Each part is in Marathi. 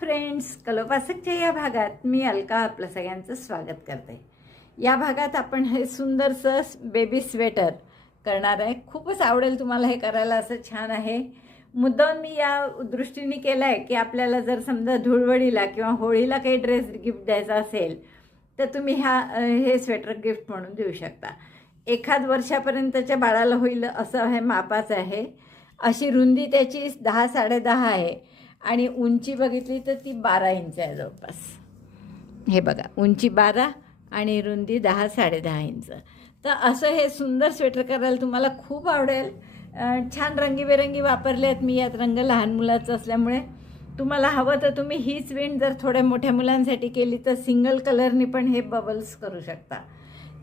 फ्रेंड्स, कलोपासकच्या या भागात मी अलका आपलं सगळ्यांचं स्वागत करते. या भागात आपण हे सुंदरसं बेबी स्वेटर करणार आहे. खूपच आवडेल तुम्हाला हे करायला, असं छान आहे. मुद्दाम मी या दृष्टीने केलं आहे की आपल्याला जर समजा धुळवडीला किंवा होळीला काही ड्रेस गिफ्ट द्यायचा असेल तर तुम्ही हे स्वेटर गिफ्ट म्हणून देऊ शकता. एखाद वर्षापर्यंतच्या बाळाला होईल असं हे मापाचं आहे. अशी रुंदी त्याची 10 10.5 आहे आणि उंची बघितली तर ती 12 इंच आहे जवळपास. हे बघा, उंची 12 आणि रुंदी 10 10.5 इंच. तर असं हे सुंदर स्वेटर करायला तुम्हाला खूप आवडेल. छान रंगीबेरंगी वापरले आहेत मी यात. रंग लहान मुलाचं असल्यामुळे तुम्हाला हवं तर तुम्ही हीच विण जर थोड्या मोठ्या मुलांसाठी केली तर सिंगल कलरनी पण हे बबल्स करू शकता.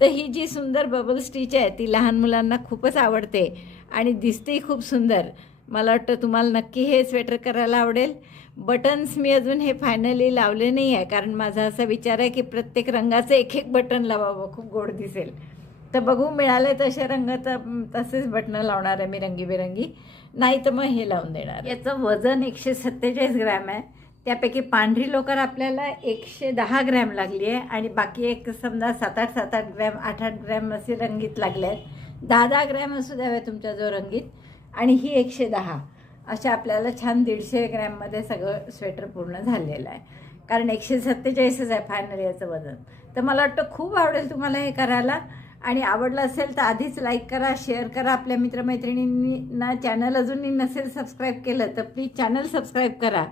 तर ही जी सुंदर बबल स्टिच आहे ती लहान मुलांना खूपच आवडते आणि दिसतेही खूप सुंदर. मला वाटतं तुम्हाला नक्की हे स्वेटर करायला आवडेल. बटन्स मी अजून हे फायनली लावले नाही आहे, कारण माझा असा विचार आहे की प्रत्येक रंगाचं एक एक बटन लावावं, खूप गोड दिसेल. तर बघू, मिळाले तसे रंग तर तसेच बटणं लावणार आहे मी रंगीबेरंगी, नाही तर मग हे लावून देणार. याचं वजन 147 ग्रॅम आहे. त्यापैकी पांढरी लोकर आपल्याला 110 ग्रॅम लागली आहे आणि बाकी एक समजा 7-8 ग्रॅम 8 ग्रॅम असे रंगीत लागले आहेत. 10 ग्रॅम असू द्यावे तुमच्या जो रंगीत. आणि ही 110. अशा आपल्याला छान 150 ग्रॅममध्ये सगळं स्वेटर पूर्ण झालेलं आहे, कारण 147च आहे फायनल याचं वजन. तर मला वाटतं खूप आवडेल तुम्हाला हे करायला. आणि आवडलं असेल तर आधीच लाईक करा, शेअर करा आपल्या मित्रमैत्रिणींना. चॅनल अजूनही नसेल सबस्क्राईब केलं तर प्लीज चॅनल सबस्क्राईब करा.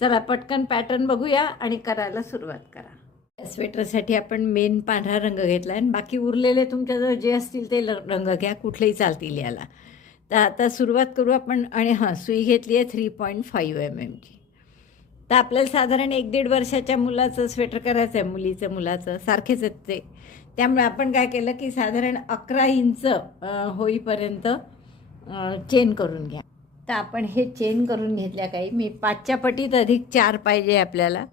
चला पटकन पॅटर्न बघूया आणि करायला सुरुवात करा. स्वेटरसाठी आपण मेन पांढरा रंग घेतला आहे आणि बाकी उरलेले तुमच्याजवळ जे असतील ते रंग घ्या, कुठलेही चालतील याला. तर आता सुरुवात करू आपण. आणि सुई घेतली आहे 3.5 mm ची. तर आपल्याला साधारण 1-1.5 वर्षाच्या मुलाचं स्वेटर करायचं आहे, मुलीचं मुलाचं सारखेच आहेत ते. त्यामुळे आपण काय केलं की साधारण 11 इंच होईपर्यंत चेन करून घ्या. तर आपण हे चेन करून घेतल्या काही. मी 5च्या पटीत अधिक 4 पाहिजे आपल्याला,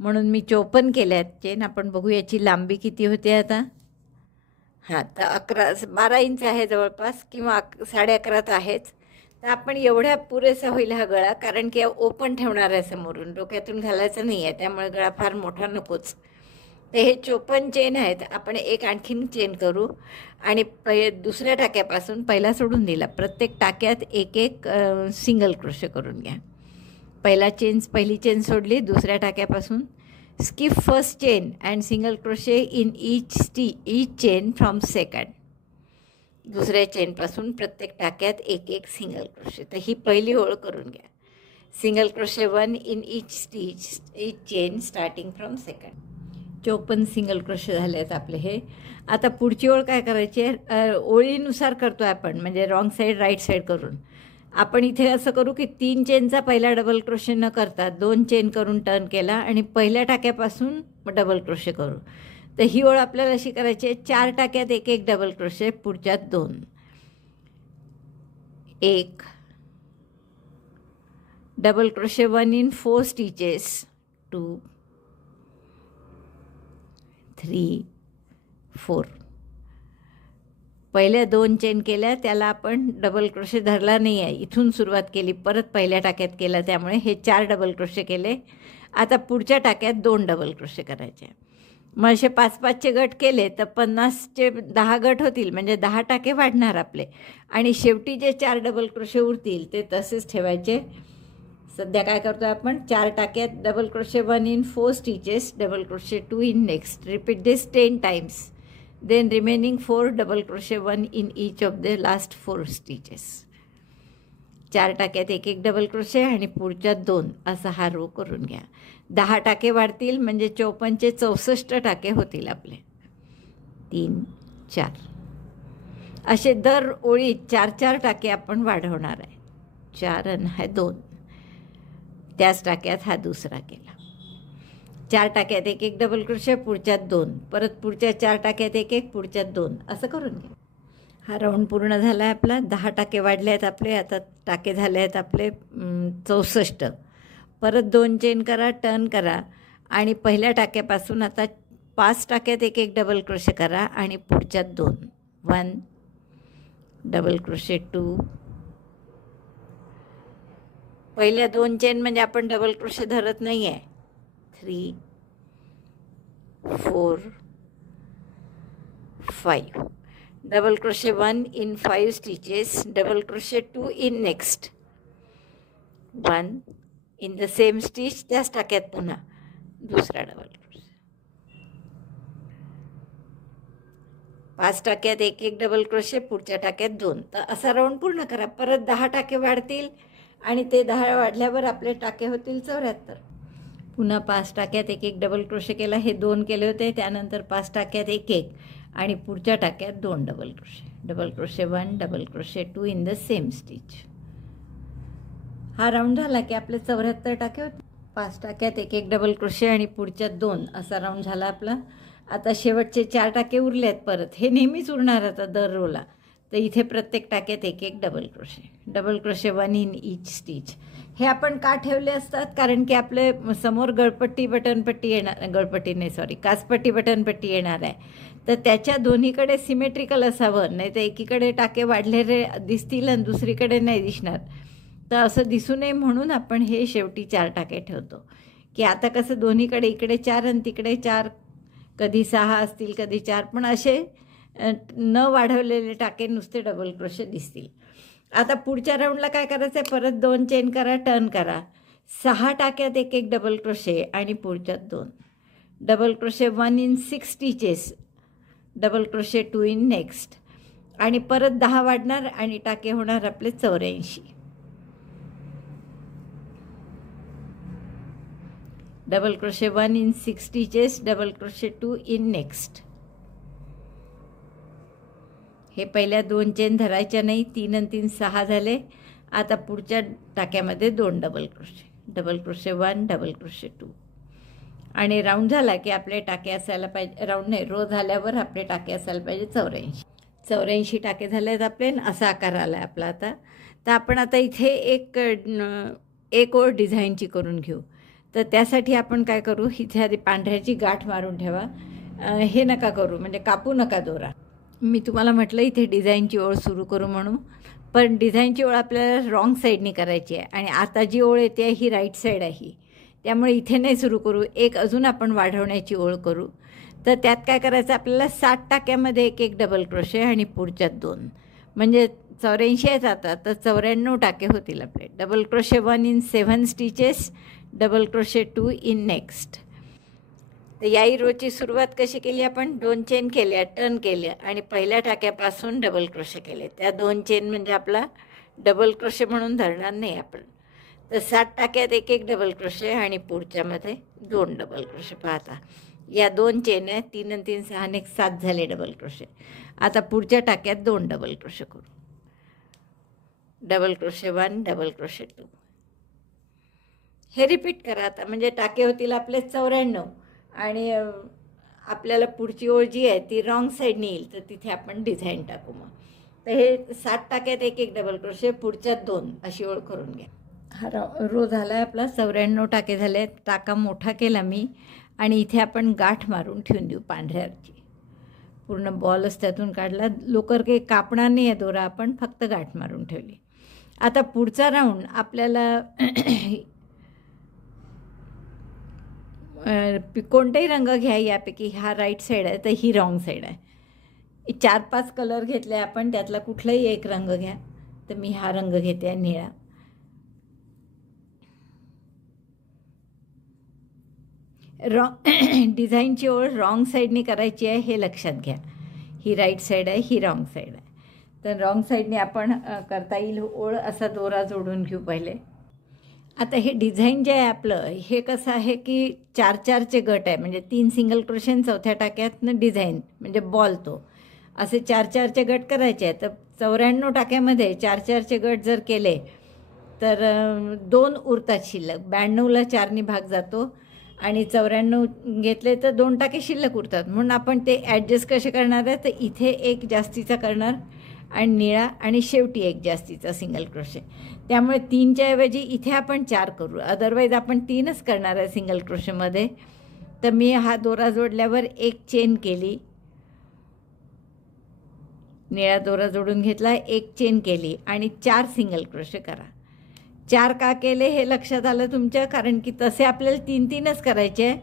म्हणून मी 54 केल्या आहेत चेन. आपण बघू याची लांबी किती होते आता. हां, तर 12 इंच आहे जवळपास, किंवा 11.5 तर आहेच. तर आपण एवढ्या पुरेसा होईल हा गळा, कारण की ओपन ठेवणार आहे समोरून, डोक्यातून घालायचं नाही आहे, त्यामुळे गळा फार मोठा नकोच. तर हे 54 चेन आहेत. आपण एक आणखीन चेन करू आणि दुसऱ्या टाक्यापासून पहिला सोडून दिला, प्रत्येक टाक्यात एक सिंगल क्रोशे करून घ्या. पहिली चेन सोडली, दुसऱ्या टाक्यापासून skip first chain and single crochet in each chain from second. दुसऱ्या चेनपासून प्रत्येक टाक्यात एक सिंगल क्रोशे. तर ही पहिली ओळ करून घ्या. Single crochet 1 in each chain starting from second. 54 single crochet झाले आहेत आपले हे. आता पुढची ओळ काय करायची आहे, ओळीनुसार करतो आहे आपण, म्हणजे रॉंग साईड राईट साईड करून. आपण इथे असं करू की 3 चेनचा पहिला डबल क्रोशे न करता 2 चेन करून टर्न केला आणि पहिल्या टाक्यापासून डबल क्रोशे करू. तर ही ओळ आपल्याला अशी करायची आहे, 4 टाक्यात एक डबल क्रोशे, पुढच्यात 2, 1 डबल क्रोशे 1 in 4 stitches, 2 3 4. पहिल्या 2 चेन केल्या, त्याला आपण डबल क्रोशे धरला नाही आहे, इथून सुरुवात केली, परत पहिल्या टाक्यात केलं, त्यामुळे हे 4 डबल क्रोशे केले. आता पुढच्या टाक्यात 2 डबल क्रोशे करायचे. मग असे 5-5चे गट केले तर 50चे 10 गट होतील, म्हणजे 10 टाके वाढणार आपले. आणि शेवटी जे 4 डबल क्रोशे उरतील ते तसेच ठेवायचे. सध्या काय करतो आहे आपण, 4 टाक्यात double crochet 1 in 4 stitches, double crochet 2 in next. Repeat this 10 times. Then remaining 4 double crochet 1 in each of the last 4 stitches. 4 टाक्यात एक डबल क्रोशे आणि पुढच्या 2, असा हा रो करून घ्या. 10 टाके वाढतील, म्हणजे 54चे 64 टाके होतील आपले. 3 4 असे दर ओळीत 4 टाके आपण वाढवणार आहे. 4 आणि हा 2, त्याच टाक्यात हा दुसरा केला. 4 टाक्यात एक डबल क्रोशे, पुढच्यात 2, परत पुढच्या 4 टाक्यात एक, पुढच्यात 2, असं करून घ्या. हा राऊंड पूर्ण झाला आहे आपला. 10 टाके वाढले आहेत आपले. आता टाके झाले आहेत आपले 64. परत 2 चेन करा, टर्न करा आणि पहिल्या टाक्यापासून आता 5 टाक्यात एक डबल क्रोशे करा आणि पुढच्यात 2, 1 डबल क्रोशे 2 पहिल्या 2 चेन म्हणजे आपण डबल क्रोशे धरत नाही आहे. 3 4 5 double crochet 1 in 5 stitches, double crochet 2 in next 1 in the same stitch, त्याच टाक्यात पुन्हा दुसरा डबल क्रोशे. 5 टाक्यात एक एक डबल क्रोशे, पुढच्या टाक्यात 2. तर असा राऊंड पूर्ण करा. परत 10 टाके वाढतील आणि ते 10 वाढल्यावर आपले टाके होतील 74. पुन्हा 5 टाक्यात एक एक डबल क्रोशे केला. हे 2 केले होते, त्यानंतर 5 टाक्यात एक एक आणि पुढच्या टाक्यात 2 double crochet. Double crochet 1 double crochet 2 in the same stitch. हा राऊंड झाला की आपले 74 टाके होते. 5 टाक्यात एक एक डबल क्रोशे आणि पुढच्यात 2 असा राऊंड झाला आपला. आता शेवटचे 4 टाके उरले आहेत. परत हे नेहमीच उरणार आता दर रोला. तर इथे प्रत्येक टाक्यात एक एक double crochet. Double crochet 1 in each stitch. हे आपण का ठेवले असतात, कारण की आपले समोर गळपट्टी बटनपट्टी येणार, गळपट्टी नाही सॉरी काचपट्टी बटनपट्टी येणार आहे. तर त्याच्या दोन्हीकडे सिमेट्रिकल असावं, नाही तर एकीकडे टाके वाढलेले दिसतील आणि दुसरीकडे नाही दिसणार. तर असं दिसू नये म्हणून आपण हे शेवटी 4 टाके ठेवतो, की आता कसं दोन्हीकडे इकडे 4 आणि तिकडे 4, कधी 6 असतील कधी 4, पण असे न वाढवलेले टाके नुसते डबल क्रोशे दिसतील. आता पुढच्या राऊंडला काय करायचं आहे, परत 2 चेन करा, टर्न करा. 6 टाक्यात एक एक डबल क्रोशे आणि पुढच्यात 2 double crochet 1 in 6 stitches, double crochet 2 in next आणि परत 10 वाढणार आणि टाके होणार आपले 84. Double crochet 1 in 6 stitches, double crochet 2 in next. हे पहिल्या 2 चेन धरायच्या नाही. 3 आणि 3 6 झाले. आता पुढच्या टाक्यामध्ये 2 double crochet. Double crochet 1 double crochet 2 आणि राऊंड झाला की आपले टाके असायला पाहिजे, राऊंड नाही रो झाल्यावर आपले टाके असायला पाहिजे 84. 84 टाके झाले आहेत आपले. असा आकार आला आहे आपला आता. तर आपण आता इथे एक ओळ डिझाईनची करून घेऊ. तर त्यासाठी आपण काय करू, इथे आधी पांढऱ्याची गाठ मारून ठेवा. हे नका करू, म्हणजे कापू नका दोरा. मी तुम्हाला म्हटलं इथे डिझाईनची ओळ सुरू करू म्हणून, पण डिझाईनची ओळ आपल्याला रॉंग साईडनी करायची आहे आणि आता जी ओळ येते आहे ही राईट साईड आहे. त्यामुळे इथे नाही सुरू करू, एक अजून आपण वाढवण्याची ओळ करू. तर त्यात काय करायचं, आपल्याला 7 टाक्यामध्ये एक एक डबल क्रोशे आणि पुढच्यात 2, म्हणजे 84 आहेत आता. तर 94 टाके होतील आपले. Double crochet 1 in 7 stitches, double crochet 2 in next. तर याही रोची सुरुवात कशी केली आपण, 2 चेन केल्या, टर्न केल्या आणि पहिल्या टाक्यापासून डबल क्रोशे केले. त्या 2 चेन म्हणजे आपला डबल क्रोशे म्हणून धरणार नाही आपण. तर 7 टाक्यात एक एक डबल क्रोशे आणि पुढच्यामध्ये 2 डबल क्रोशे. पाहता या 2 चेन आहेत, 3 आणि 3 6 आणि 7 झाले डबल क्रोशे. आता पुढच्या टाक्यात 2 डबल क्रोशे करू. Double crochet 1 double crochet 2. हे रिपीट करा आता, म्हणजे टाके होतील आपले 94 आणि आपल्याला पुढची ओळ जी आहे ती रॉंग साईडनी येईल. तर तिथे आपण डिझाईन टाकू. मग तर हे 7 टाक्यात एक एक डबल क्रोशे, पुढच्यात 2 अशी ओळ करून घ्या. हा रो झाला आहे आपला. 94 टाके झाले आहेत. टाका मोठा केला मी आणि इथे आपण गाठ मारून ठेवून देऊ पांढऱ्याची. पूर्ण बॉलच त्यातून काढला. लोकर काही कापणार नाही आहे दोरा, आपण फक्त गाठ मारून ठेवली. आता पुढचा राऊंड आपल्याला कोणताही रंग घ्या यापैकी. हा राईट साईड आहे तर ही रॉंग साईड आहे. 4-5 कलर घेतले आपण, त्यातला कुठलाही एक रंग घ्या. तर मी हा रंग घेते, निळा. डिझाईनची ओळ रॉंग साईडनी करायची आहे हे लक्षात घ्या. ही राईट साईड आहे, ही रॉंग साईड आहे. तर रॉंग साईडने आपण करता येईल ओळ. असा दोरा जोडून घेऊ पहिले. आता हे डिझाईन जे आहे आपलं, हे कसं आहे की 4-4चे गट आहे, म्हणजे 3 सिंगल क्रोशे 4थ्या टाक्यातनं डिझाईन म्हणजे बॉल. तो असे 4-4चे गट करायचे आहे. तर 94 टाक्यामध्ये 4-4चे गट जर केले तर 2 उरतात शिल्लक. 92ला 4नी भाग जातो आणि 94 घेतले तर 2 टाके शिल्लक उरतात. म्हणून आपण ते ॲडजस्ट कसे करणार आहे, तर इथे एक जास्तीचा करणार आणि निळा आणि शेवटी एक जास्तीचा सिंगल क्रोशे. त्यामुळे 3च्या ऐवजी इथे आपण 4 करू. अदरवाईज आपण 3च करणार आहे सिंगल क्रोशेमध्ये. तर मी हा दोरा जोडल्यावर एक चेन केली, निळा दोरा जोडून घेतला, एक चेन केली आणि 4 सिंगल क्रोशे करा. 4 का केले हे लक्षात आलं तुमच्या, कारण की तसे आपल्याला 3-3च करायचे आहे,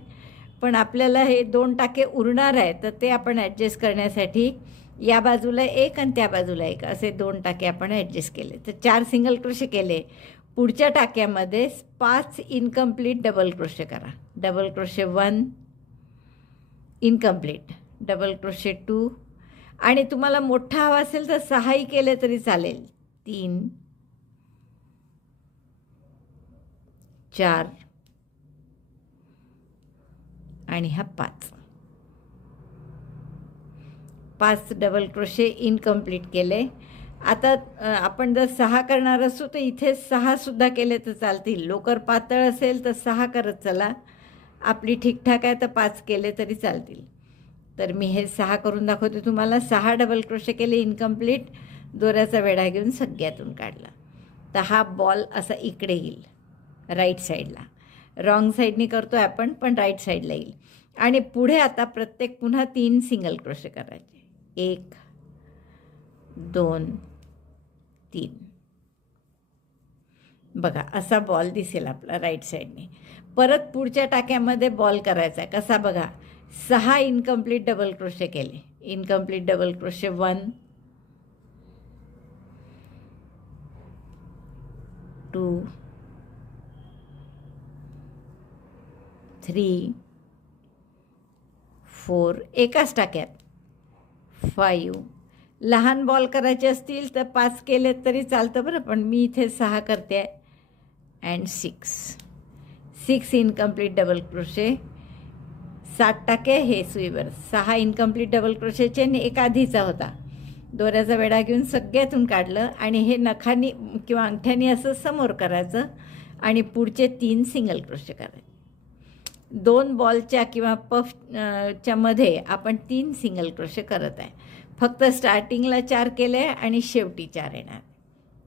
पण आपल्याला हे 2 टाके उरणार आहे, तर ते आपण ॲडजस्ट करण्यासाठी या बाजूला 1 आणि त्या बाजूला 1 असे 2 टाके आपण ॲडजस्ट केले. तर 4 सिंगल क्रोशे केले. पुढच्या टाक्यामध्ये 5 इनकम्प्लीट डबल क्रोशे करा. Double crochet 1 incomplete, double crochet 2, आणि तुम्हाला मोठा हवा असेल तर 6ही केले तरी चालेल. 3 4 आणि हा 5 डबल क्रोशे इनकम्प्लीट केले. आता आपण जर 6 करणार असू तर इथे 6सुद्धा केले तर चालतील. लोकर पातळ असेल तर 6 करत चला, आपली ठीकठाक आहे तर 5 केले तरी चालतील. तर मी हे 6 करून दाखवते तुम्हाला. 6 डबल क्रोशे केले इनकम्प्लीट, दोऱ्याचा वेढा घेऊन सगळ्यातून काढला. तर हा बॉल असा इकडे येईल राईट साईडला. रॉंग साईडनी करतो आहे आपण, पण राईट साईडला येईल. आणि पुढे आता प्रत्येक पुन्हा 3 सिंगल क्रोशे करायचे. 1 2 3. बघा असा बॉल दिसेल आपला राईट साईडने. परत पुढच्या टाक्यामध्ये बॉल करायचा आहे. कसा बघा, 6 इनकम्प्लीट डबल क्रोशे केले. इनकम्प्लीट डबल क्रोशे 1 2 3 4 एकाच टाक्यात 5. लहान बॉल करायचे असतील तर 5 केले तरी चालतं बरं, पण मी इथे 6 करते आहे. And 6 incomplete double crochet. 7 टाके हे सुईवर. 6 इनकम्प्लीट डबल क्रोशेचे आणि एक आधीचा होता. दोऱ्याचा वेढा घेऊन सगळ्यातून काढलं आणि हे नखानी किंवा अंगठ्यानी असं समोर करायचं आणि पुढचे 3 सिंगल क्रोशे करायचे. 2 बॉलच्या किंवा पफच्या मध्ये आपण 3 सिंगल क्रोशे करत आहे. फक्त स्टार्टिंगला 4 केले आणि शेवटी 4 येणार.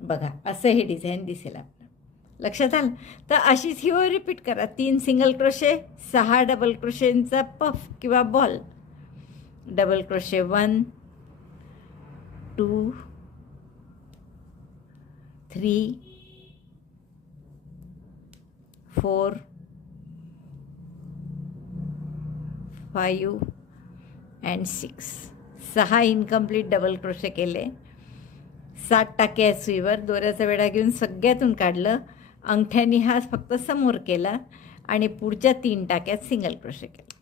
बघा असं हे डिझाईन दिसेल आपलं. लक्षात आलं? तर अशीच ही ओळ रिपीट करा. 3 सिंगल क्रोशे, 6 डबल क्रोशेंचा पफ किंवा ball, double crochet 1 2 3 4 5 and 6 incomplete double crochet केले. 7 टाके आहेत सुईवर. दोऱ्याचा वेढा घेऊन सगळ्यातून काढलं. अंगठ्यानी हा फक्त समोर केला आणि पुढच्या 3 टाक्यात सिंगल क्रोशे केला.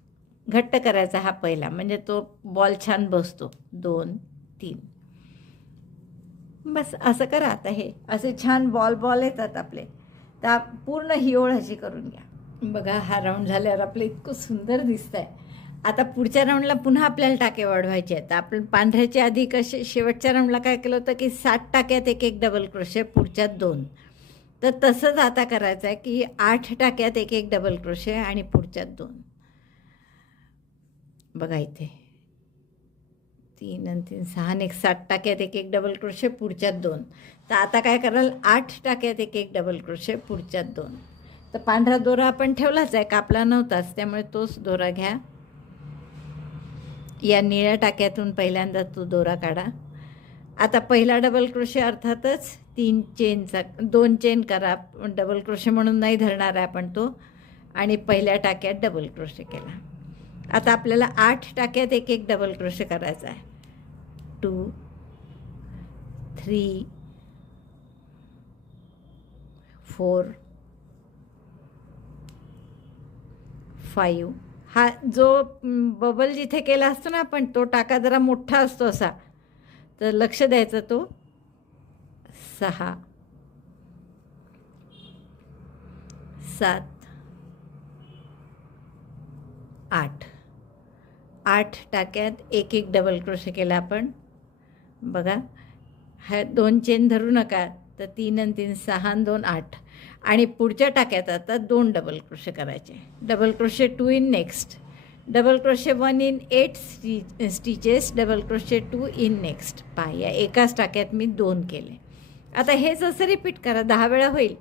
घट्ट करायचा हा पहिला, म्हणजे तो बॉल छान बसतो. 2 3. बस असं करा. आता हे असे छान बॉल येतात आपले. तर पूर्ण ही ओळ अशी करून घ्या. बघा हा राऊंड झाल्यावर आपलं इतकं सुंदर दिसतं आहे. आता पुढच्या राऊंडला पुन्हा आपल्याला टाके वाढवायचे आहेत. आपण पांढऱ्याच्या आधी कसे शेवटच्या राऊंडला काय केलं होतं की 7 टाक्यात एक डबल क्रोशे, पुढच्यात 2. तर तसंच आता करायचं आहे की 8 टाक्यात एक डबल क्रोशे आणि पुढच्यात 2. बघा इथे 3 आणि 3 6 आणि 7 टाक्यात एक डबल क्रोशे, पुढच्यात 2. तर आता काय कराल, 8 टाक्यात एक डबल क्रोशे, पुढच्यात 2. तर पांढरा दोरा आपण ठेवलाच आहे, कापला नव्हताच, त्यामुळे तोच दोरा घ्या. या निळ्या टाक्यातून पहिल्यांदा तो दोरा काढा. आता पहिला डबल क्रोशे अर्थातच 3 चेनचा 2 चेन करा. डबल क्रोशे म्हणून नाही धरणार आहे आपण तो. आणि पहिल्या टाक्यात डबल क्रोशे केला. आता आपल्याला 8 टाक्यात एक डबल क्रोशे करायचा आहे. 2 3 4 5. हा जो बबल जिथे केला असतो ना आपण, तो टाका जरा मोठा असतो असा, तर लक्ष द्यायचं. तो 6 7 8 टाक्यात एक डबल क्रोशे केला आपण. बघा हा 2 चेन धरू नका. तर 3 आणि 3 6 आणि 2 8. आणि पुढच्या टाक्यात आता 2 डबल क्रोशे करायचे. Double crochet 2 in next, double crochet 1 in 8 stitches, double crochet 2 in next. पहा या एकाच टाक्यात मी 2 केले. आता हेच असं रिपीट करा, 10 वेळा होईल.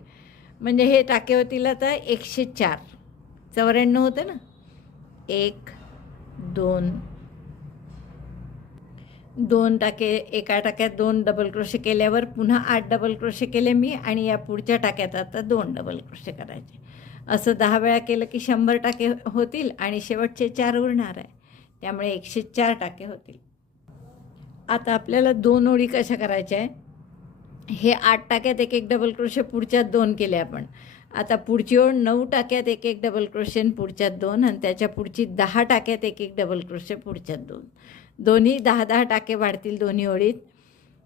म्हणजे हे टाके होतील आता 104. 94 होतं ना. 1 2 2 टाके, एका टाक्यात 2 डबल क्रोशे केल्यावर पुन्हा 8 डबल क्रोशे केले मी आणि या पुढच्या टाक्यात आता 2 डबल क्रोशे करायचे. असं 10 वेळा केलं की 100 टाके होतील आणि शेवटचे 4 उरणार आहे, त्यामुळे 104 टाके होतील. आता आपल्याला 2 ओळी कशा करायच्या आहे, हे 8 टाक्यात एक एक डबल क्रोशे पुढच्यात 2 केले आपण. आता पुढची ओळ 9 टाक्यात एक एक डबल क्रोशे पुढच्यात 2 आणि त्याच्या पुढची 10 टाक्यात एक एक डबल क्रोशे पुढच्यात 2. दोन्ही 10-10 टाके वाढतील दोन्ही ओळीत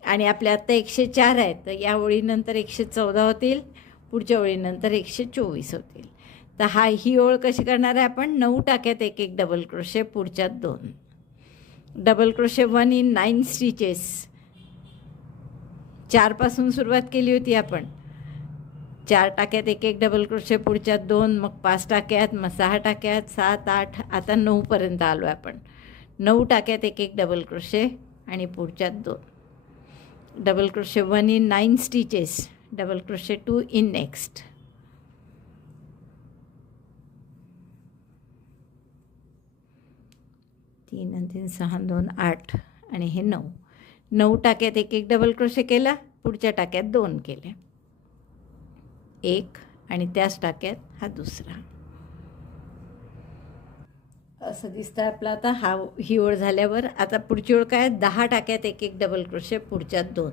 आणि आपल्या आत्ता 104 आहेत, तर या ओळीनंतर 114 होतील, पुढच्या ओळीनंतर 124 होतील. तर ही ओळ कशी करणार आहे आपण, 9 टाक्यात एक एक डबल क्रोशे पुढच्यात 2. Double crochet 1 in 9 stitches. 4 पासून सुरुवात केली होती आपण. 4 टाक्यात एक एक डबल क्रोशे पुढच्यात 2, मग 5 टाक्यात, मग 6 टाक्यात, 7, 8, आता 9 पर्यंत आलो आहे आपण. 9 टाक्यात एक एक डबल क्रोशे आणि पुढच्यात 2. Double crochet 1 in 9 stitches. Double crochet 2 in next. तीन आणि 3 6 2 8 आणि हे 9. 9 टाक्यात एक एक डबल क्रोशे केला, पुढच्या टाक्यात 2 केले, 1 आणि त्याच टाक्यात हा दुसरा. असं दिसतं आपलं. आता ही ओळ झाल्यावर आता पुढची ओळ काय, 10 टाक्यात एक एक डबल क्रोशे पुढच्यात 2.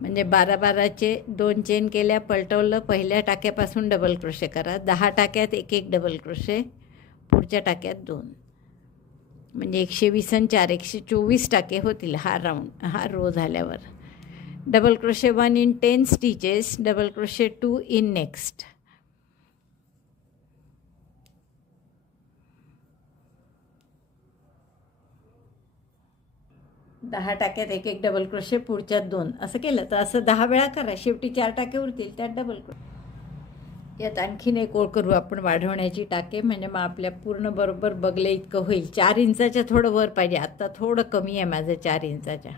म्हणजे 12-12चे 2 चेन केल्या, पलटवलं, पहिल्या टाक्यापासून डबल क्रोशे करा. 10 टाक्यात एक एक डबल क्रोशे, पुढच्या टाक्यात 2. म्हणजे 120 आणि 4 124 टाके होतील हा रो झाल्यावर. Double crochet 1 in 10 stitches. Double crochet 2 in next. दहा टाक्यात एक एक डबल क्रोशे पुढच्यात 2 असं केलं तर असं 10 वेळा करा. शेवटी 4 टाके उरतील, त्यात डबल क्रोशे. यात आणखीन एक ओळ करू आपण वाढवण्याची टाके, म्हणजे मग आपल्या पूर्ण बरोबर बगले इतकं होईल. 4 इंचाच्या थोडं वर पाहिजे, आत्ता थोडं कमी आहे माझं 4 इंचाच्या.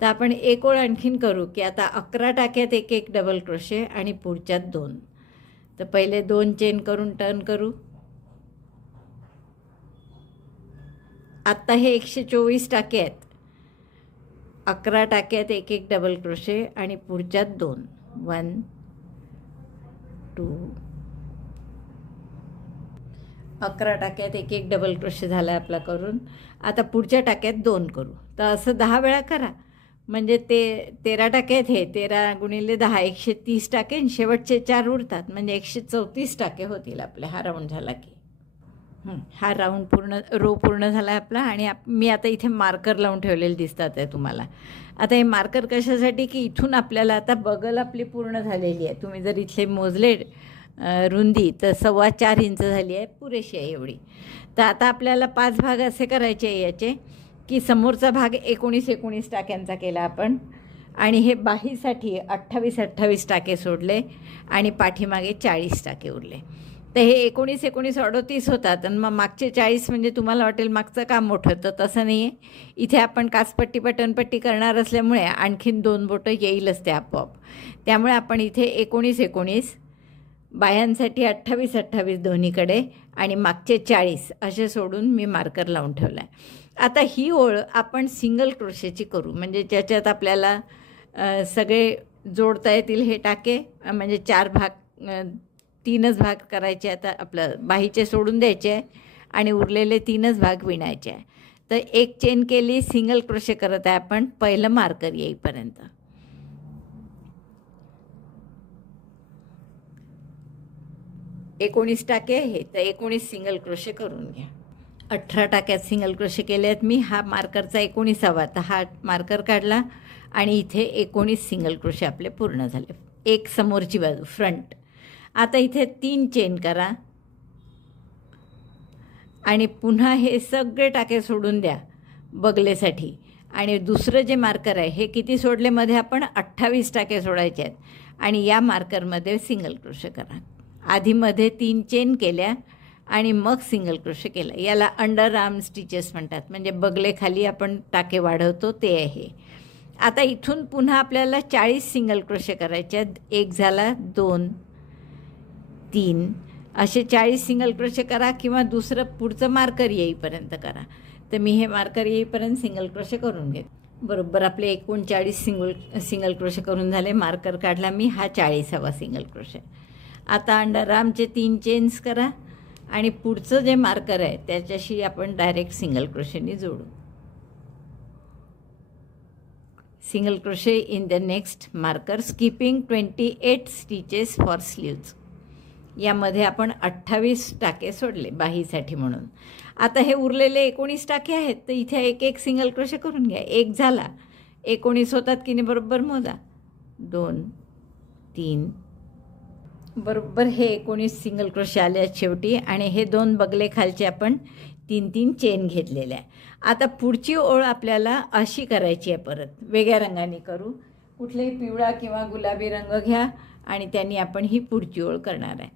तर आपण एक ओळ आणखीन करू की आता 11 टाक्यात एक एक डबल क्रोशे आणि पुढच्यात 2. तर पहिले 2 चेन करून टर्न करू. आत्ता हे 124 टाके आहेत. 11 टाक्यात एक एक डबल क्रोशे आणि पुढच्यात 2. 1 2. 11 टाक्यात एक एक डबल क्रोशे झाला आपला करून. आता पुढच्या टाक्यात 2 करू. तर असं 10 वेळा करा. म्हणजे 13 टाक्यात हे 13 गुणिले 10 130 टाके आणि शेवटचे 4 उरतात, म्हणजे 134 टाके होतील आपले हा राऊंड झाला की. हा राऊंड पूर्ण रो पूर्ण झाला आहे आपला. आणि मी आता इथे मार्कर लावून ठेवलेले दिसतात आहे तुम्हाला. आता हे मार्कर कशासाठी की इथून आपल्याला आता बगल आपली पूर्ण झालेली आहे. तुम्ही जर इथले मोजले रुंदी तर 4.25 इंच झाली आहे, पुरेशी आहे एवढी. तर आता आपल्याला 5 भाग असे करायचे आहे याचे की समोरचा भाग 19 टाक्यांचा केला आपण आणि हे बाहीसाठी 28 टाके सोडले आणि पाठीमागे 40 टाके उरले. तर हे 19 38 होतात आणि मग मागचे 40 म्हणजे तुम्हाला वाटेल मागचं काम मोठं, तर तसं नाही आहे. इथे आपण काचपट्टी बटनपट्टी करणार असल्यामुळे आणखीन 2 बोटं येईलच ते आपोआप. त्यामुळे आपण इथे 19 बाह्यांसाठी 28 दोन्हीकडे आणि मागचे 40 असे सोडून मी मार्कर लावून ठेवला आहे. आता ही ओळ आपण सिंगल क्रोशेची करू, म्हणजे ज्याच्यात आपल्याला सगळे जोडता येतील हे टाके. म्हणजे 4 भाग 3च भाग करायचे. आता आपलं बाहीचे सोडून द्यायचे आहे आणि उरलेले 3च भाग विणायचे आहे. तर एक चेन केली, सिंगल क्रोशे करत आहे आपण पहिलं मार्कर येईपर्यंत. एकोणीस टाके हे, तर 19 सिंगल क्रोशे करून घ्या. 18 टाक्यात सिंगल क्रोशे केले आहेत मी. हा मार्करचा 19वा, तर हा मार्कर काढला आणि इथे 19 सिंगल क्रोशे आपले पूर्ण झाले. एक समोरची बाजू फ्रंट. आता इथे 3 चेन करा आणि पुन्हा हे सगळे टाके सोडून द्या बगलेसाठी. आणि दुसरं जे मार्कर आहे हे किती सोडले मध्ये आपण 28 टाके सोडायचे आहेत आणि या मार्करमध्ये सिंगल क्रोशे करा. आधीमध्ये 3 चेन केल्या आणि मग सिंगल क्रोशे केलं. याला अंडर आर्म स्टिचेस म्हणतात, म्हणजे बगले खाली आपण टाके वाढवतो ते आहे. आता इथून पुन्हा आपल्याला 40 सिंगल क्रोशे करायचे आहेत. एक झाला, 2 3 असे 40 सिंगल क्रोशे करा किंवा दुसरं पुढचं मार्कर येईपर्यंत करा. तर मी हे मार्कर येईपर्यंत सिंगल क्रोशे करून घेते. बरोबर आपले 39 सिंगल क्रोशे करून झाले. मार्कर काढला मी, हा 40वा सिंगल क्रोशे. आता अंडरआर्मचे 3 चेन्स करा आणि पुढचं जे मार्कर आहे त्याच्याशी आपण डायरेक्ट सिंगल क्रोशेनी जोडू. Single crochet in the next marker, skipping 28 stitches for sleeves. यामध्ये आपण 28 टाके सोडले बाहीसाठी म्हणून. आता हे उरलेले 19 टाके आहेत, तर इथे एक सिंगल क्रोशे करून घ्या. एक झाला, 19 होतात की नाही बरोबर मोजा. 2 3 बरोबर हे 19 सिंगल क्रोशे आले आहेत शेवटी. आणि हे 2 बगले खालचे आपण 3 चेन घेतलेल्या आहे. आता पुढची ओळ आपल्याला अशी करायची आहे, परत वेगळ्या रंगाने करू. कुठलाही पिवळा किंवा गुलाबी रंग घ्या आणि त्यांनी आपण ही पुढची ओळ करणार आहे.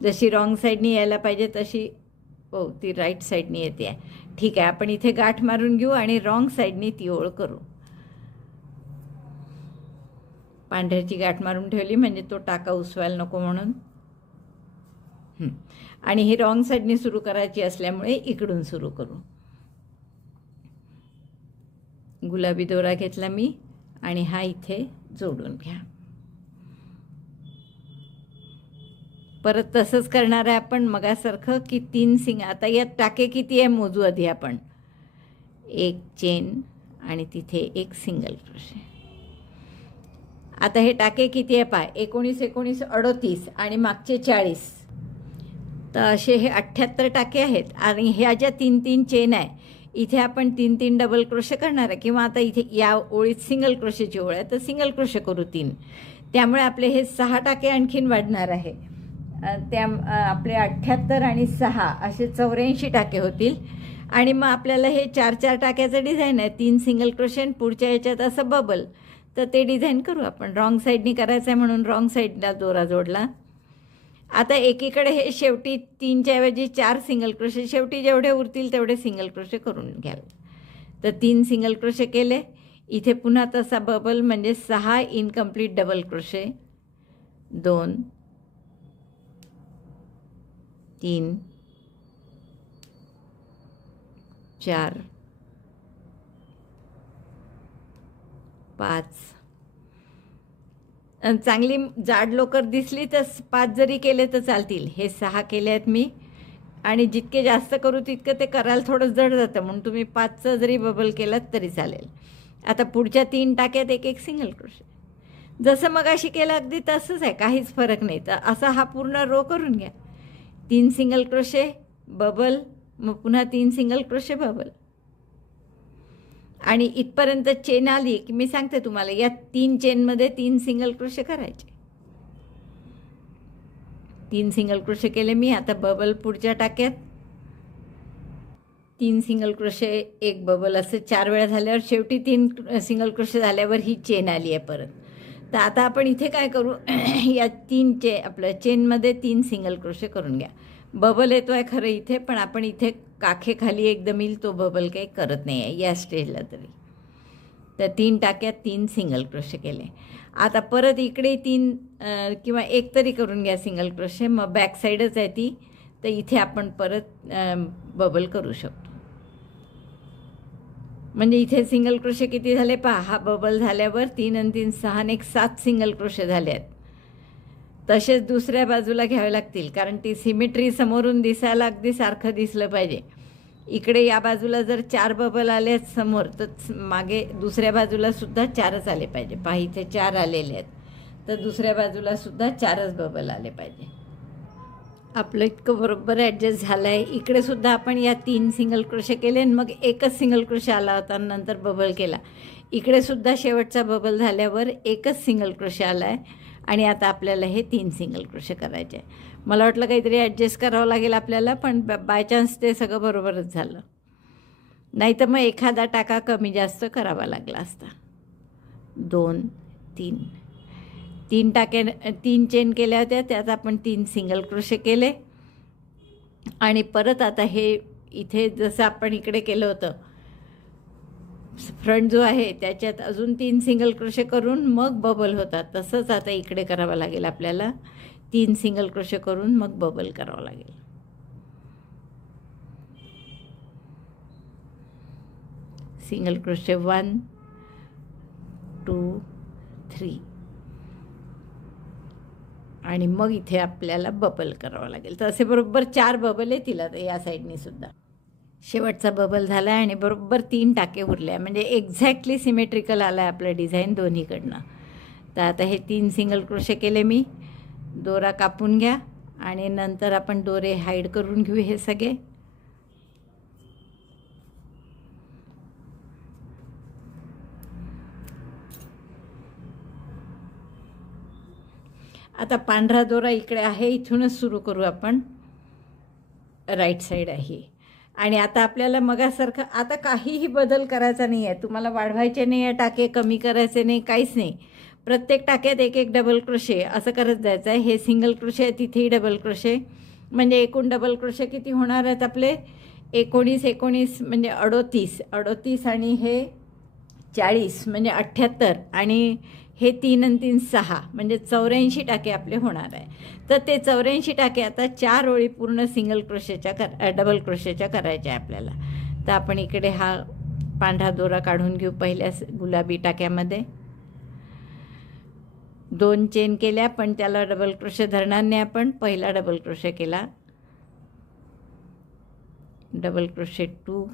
जशी रॉंग साईडनी यायला पाहिजे तशी, ती राईट साईडनी येते आहे. ठीक आहे, आपण इथे गाठ मारून घेऊ आणि रॉंग साईडनी ती ओळ करू. पांढऱ्याची गाठ मारून ठेवली म्हणजे तो टाका उसवायला नको म्हणून. आणि ही रॉंग साईडनी सुरू करायची असल्यामुळे इकडून सुरू करू. गुलाबी दोरा घेतला मी आणि हा इथे जोडून घ्या. परत तसंच करणार आहे आपण मगासारखं की 3 आता यात टाके किती आहे मोजू आधी आपण. 1 चेन आणि तिथे 1 सिंगल क्रोशे. आता हे टाके किती आहे पहा, 19 19 38 आणि मागचे 40, तर असे हे 78 टाके आहेत. आणि ह्या ज्या 3 चेन आहे इथे आपण 3 डबल क्रोशे करणार आहे. किंवा आता इथे या ओळीत सिंगल क्रोशेची ओळ आहे तर सिंगल क्रोशे करू 3. त्यामुळे आपले हे 6 टाके आणखीन वाढणार आहे. त्या आपले 78 आणि 6 असे 84 टाके होतील. आणि मग आपल्याला हे 4 टाक्याचं डिझाईन आहे. 3 सिंगल क्रोशे आणि पुढच्या याच्यात असं बबल, तर ते डिझाईन करू आपण. रॉंग साईडनी करायचं आहे म्हणून रॉंग साईडला दोरा जोडला. आता एकीकडे हे शेवटी 3च्या ऐवजी 4 सिंगल क्रोशे, शेवटी जेवढे उरतील तेवढे सिंगल क्रोशे करून घ्याल. तर 3 सिंगल क्रोशे केले. इथे पुन्हा तसा बबल म्हणजे 6 इनकम्प्लीट डबल क्रोशे. 2 3 4 5. चांगली जाड लोकर दिसली तर 5 जरी केले तर चालतील. हे 6 केले आहेत मी. आणि जितके जास्त करू तितकं ते करायला थोडं जड जातं म्हणून तुम्ही 5चं जरी बबल केलात तरी चालेल. आता पुढच्या 3 टाक्यात 1 सिंगल क्रोशे. जसं मगाशी केलं अगदी तसंच आहे, काहीच फरक नाही. तर असा हा पूर्ण रो करून घ्या. 3 सिंगल क्रोशे बबल, मग पुन्हा 3 सिंगल क्रोशे बबल. आणि इथपर्यंत चेन आली की मी सांगते तुम्हाला या 3 चेनमध्ये 3 सिंगल क्रोशे करायचे. 3 सिंगल क्रोशे केले मी. आता बबल पुढच्या टाक्यात 3 सिंगल क्रोशे 1 बबल, असं 4 वेळा झाल्यावर शेवटी 3 सिंगल क्रोशे झाल्यावर ही चेन आली आहे परत. तर आता आपण इथे काय करू, या 3 आपल्या चेनमध्ये 3 सिंगल क्रोशे करून घ्या. बबल येतो आहे खरं इथे, पण आपण इथे काखेखाली एकदम येईल तो बबल काही करत नाही आहे या स्टेजला तरी. तर 3 टाक्यात 3 सिंगल क्रोशे केले. आता परत इकडे 3 किंवा 1 तरी करून घ्या सिंगल क्रोशे. मग बॅक साईडच आहे ती, तर इथे आपण परत बबल करू शकतो. म्हणजे इथे सिंगल क्रोशे किती झाले पहा. हा बबल झाल्यावर 3 आणि 3 6 आणि 1 7 सिंगल क्रोशे झाले आहेत. तसेच दुसऱ्या बाजूला घ्यावे लागतील कारण ती सिमेट्री समोरून दिसायला अगदी सारखं दिसलं पाहिजे. इकडे या बाजूला जर 4 बबल आले आहेत समोर तर मागे दुसऱ्या बाजूला सुद्धा 4च आले पाहिजे. पहा इथे 4 आलेले आहेत, तर दुसऱ्या बाजूला सुद्धा 4च बबल आले पाहिजे. आपलं इतकं बरोबर ॲडजस्ट झालं आहे. इकडे सुद्धा आपण या 3 सिंगल क्रोशे केले आणि मग 1च सिंगल क्रोशे आला होता नंतर बबल केला. इकडे सुद्धा शेवटचा बबल झाल्यावर 1च सिंगल क्रोशे आला आहे. आणि आता आपल्याला हे 3 सिंगल क्रोशे करायचे आहे. मला वाटलं काहीतरी ॲडजस्ट करावं लागेल आपल्याला, पण बाय चान्स ते सगळं बरोबरच झालं. नाही तर मग एखादा टाका कमी जास्त करावा लागला असता. 2 3 टाके 3 चेन केल्या होत्या, त्यात आपण 3 सिंगल क्रोशे केले. आणि परत आता हे इथे जसं आपण इकडे केलं होतं फ्रंट जो आहे त्याच्यात अजून 3 सिंगल क्रोशे करून मग बबल होतात, तसंच आता इकडे करावं लागेल आपल्याला. 3 सिंगल क्रोशे करून मग बबल करावं लागेल. सिंगल क्रोशे 1 2 3 आणि मग इथे आपल्याला बबल करावं लागेल. तर असे बरोबर 4 बबल येतील आता या साईडनी सुद्धा. शेवटचा बबल झाला आहे आणि बरोबर 3 टाके उरले, म्हणजे एक्झॅक्टली सिमेट्रिकल आला आहे आपलं डिझाईन दोन्हीकडनं. तर आता हे 3 सिंगल क्रोशे केले मी. दोरा कापून घ्या आणि नंतर आपण दोरे हाईड करून घेऊ हे सगळे. आता पांढरा दोरा इकडे आहे, इथूनच सुरू करू आपण. राईट साईड आहे. आणि आता आपल्याला मगासारखं आता काहीही बदल करायचा नाही आहे. तुम्हाला वाढवायचे नाही आहे टाके, कमी करायचे नाही, काहीच नाही. प्रत्येक टाक्यात एक एक डबल क्रोशे असं करत जायचं आहे. हे सिंगल क्रोशे आहे, तिथेही डबल क्रोशे, म्हणजे एकूण डबल क्रोशे किती होणार आहेत आपले? 19 म्हणजे 38 आणि हे 40 म्हणजे 78 आणि हे 3 आणि 3 6 म्हणजे 84 टाके आपले होणार आहे. तर ते 84 टाके आता 4 ओळी पूर्ण सिंगल क्रोशेच्या डबल क्रोशेच्या करायच्या आहे आपल्याला. तर आपण इकडे हा पांढरा दोरा काढून घेऊ. पहिल्या गुलाबी टाक्यामध्ये 2 चेन केल्या, पण त्याला डबल क्रोशे धरणार नाही आपण. पहिला डबल क्रोशे केला, डबल क्रोशे 2,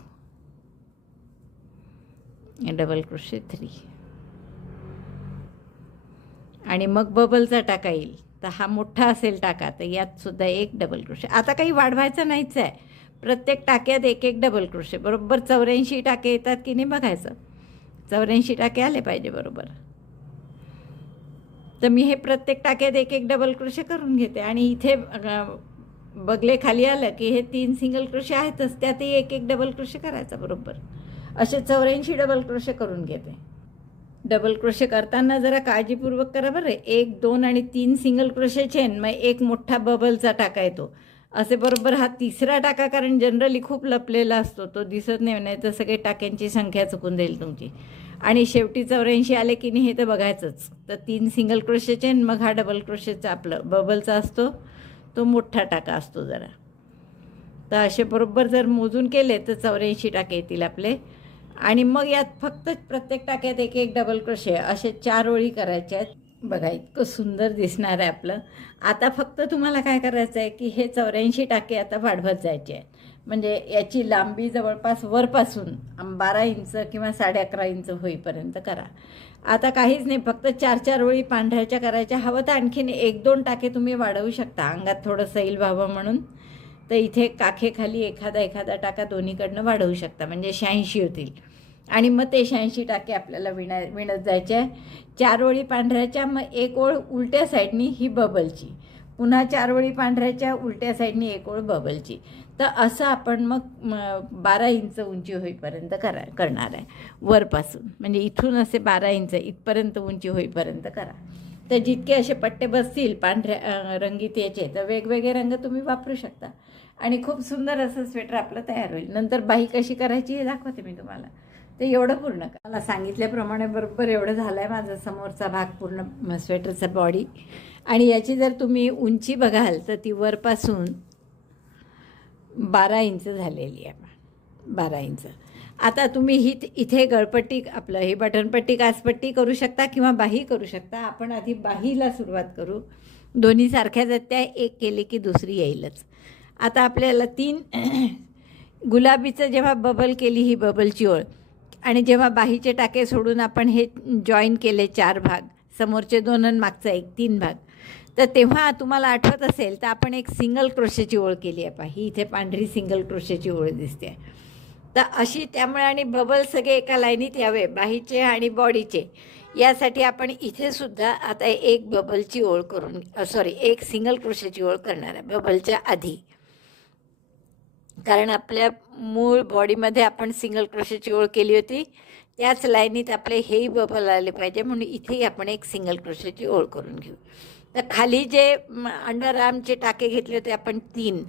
डबल क्रोशे 3 आणि मग बबलचा टाका येईल. तर हा मोठा असेल टाका, तर यात सुद्धा एक डबल क्रोशे. आता काही वाढवायचं नाहीच आहे. प्रत्येक टाक्यात एक एक डबल क्रोशे. बरोबर 84 टाके येतात की नाही बघायचं. 84 टाके आले पाहिजे बरोबर. तर मी हे प्रत्येक टाक्यात एक एक डबल क्रोशे करून घेते. आणि इथे बगले खाली आलं की हे 3 सिंगल क्रोशे आहेतच, त्यातही एक एक डबल क्रोशे करायचा बरोबर. असे 84 डबल क्रोशे करून घेते. डबल क्रोशे करताना जरा काळजीपूर्वक करा बरं. 1 2 आणि 3 सिंगल क्रोशे चेन, मग एक मोठा बबलचा टाका येतो. असे बरोबर हा तिसरा टाका, कारण जनरली खूप लपलेला असतो, तो दिसत नाही तर सगळे टाक्यांची संख्या चुकून जाईल तुमची. आणि शेवटी 84 आले की नाही हे तर बघायचंच. तर 3 सिंगल क्रोशे चेन, मग हा डबल क्रोशेचा आपलं बबलचा असतो, तो मोठा टाका असतो जरा. तर असे बरोबर जर मोजून केले तर 84 टाके येतील आपले. आणि मग यात फक्त प्रत्येक टाक्यात एक एक डबल क्रोशे असे 4 ओळी करायच्या आहेत. बघा इतकं सुंदर दिसणार आहे आपलं. आता फक्त तुम्हाला काय करायचं आहे की हे 84 टाके आता वाढवत जायचे आहेत. म्हणजे याची लांबी जवळपास वरपासून 12 इंच किंवा 11.5 इंच होईपर्यंत करा. आता काहीच नाही, फक्त 4 ओळी पांढऱ्याच्या करायच्या. हवं तर आणखीन 1-2 टाके तुम्ही वाढवू शकता, अंगात थोडं सैल व्हावं म्हणून. तर इथे काखेखाली एखादा टाका दोन्हीकडनं वाढवू शकता, म्हणजे 86 होतील. आणि मग ते 86 टाके आपल्याला विणत जायचे आहे. 4 ओळी पांढऱ्याच्या, मग 1 ओळ उलट्या साईडनी ही बबलची, पुन्हा 4 ओळी पांढऱ्याच्या, उलट्या साईडनी 1 ओळ बबलची. तर असं आपण मग 12 इंच उंची होईपर्यंत करणार आहे वरपासून. म्हणजे इथून असे 12 इंच इथपर्यंत उंची होईपर्यंत करा. तर जितके असे पट्टे बसतील पांढऱ्या रंगीत याचे, तर वेगवेगळे रंग तुम्ही वापरू शकता. आणि खूप सुंदर असं स्वेटर आपलं तयार होईल. नंतर बाही कशी करायची हे दाखवते मी तुम्हाला. तर एवढं पूर्ण मला सांगितल्याप्रमाणे बरोबर एवढं झालं आहे माझा समोरचा भाग पूर्ण स्वेटरचा बॉडी. आणि याची जर तुम्ही उंची बघाल तर ती वरपासून 12 इंच झालेली आहे. 12 इंच. आता तुम्ही इथे गळपट्टी आपलं ही बटनपट्टी काचपट्टी करू शकता किंवा बाही करू शकता. आपण आधी बाहीला सुरुवात करू. दोन्ही सारख्याच आहेत त्या, एक केली की दुसरी येईलच. आता आपल्याला 3 गुलाबीचं जेव्हा बबल केली ही बबलची ओळ, आणि जेव्हा बाहीचे टाके सोडून आपण हे जॉईन केले 4 भाग, समोरचे 2 आणि मागचा 1, 3 भाग, तर तेव्हा तुम्हाला आठवत असेल तर आपण एक सिंगल क्रोशेची ओळ केली आहे. पहा ही इथे पांढरी सिंगल क्रोशेची ओळ दिसते. तर अशी, त्यामुळे आणि बबल सगळे एका लाईनीत यावे बाहीचे आणि बॉडीचे, यासाठी आपण इथे सुद्धा आता एक बबलची ओळ करून एक सिंगल क्रोशेची ओळ करणार आहे बबलच्या आधी. कारण आपल्या मूळ बॉडीमध्ये आपण सिंगल क्रोशेची ओळ केली होती, त्याच लाईनीत आपले हेही बबल आले पाहिजे, म्हणून इथेही आपण एक सिंगल क्रोशेची ओळ करून घेऊ. तर खाली जे अंडर आर्मचे टाके घेतले होते आपण 3,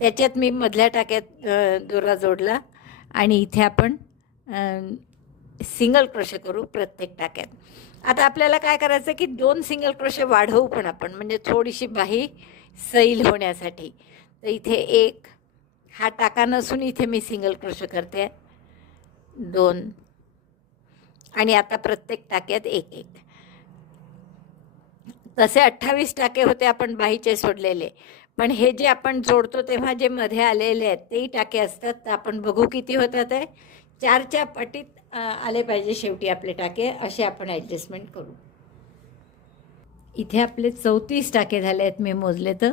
त्याच्यात मी मधल्या टाक्यात दोरा जोडला आणि इथे आपण सिंगल क्रोशे करू प्रत्येक टाक्यात. आता आपल्याला काय करायचं की 2 सिंगल क्रोशे वाढवू पण आपण, म्हणजे थोडीशी बाही सैल होण्यासाठी. तर इथे एक हा टाका नसून इथे मी सिंगल क्रोशे करते, 2 आणि आता प्रत्येक टाक्यात एक एक. तसे 28 टाके होते आपण बाहीचे सोडलेले, पण हे जे आपण जोडतो तेव्हा जे मध्ये आलेले आहेत तेही टाके असतात. तर आपण बघू किती होतात आहे. 4च्या पटीत आले पाहिजे शेवटी आपले टाके, असे आपण ॲडजस्टमेंट करू. इथे आपले 34 टाके झाले आहेत मी मोजले तर.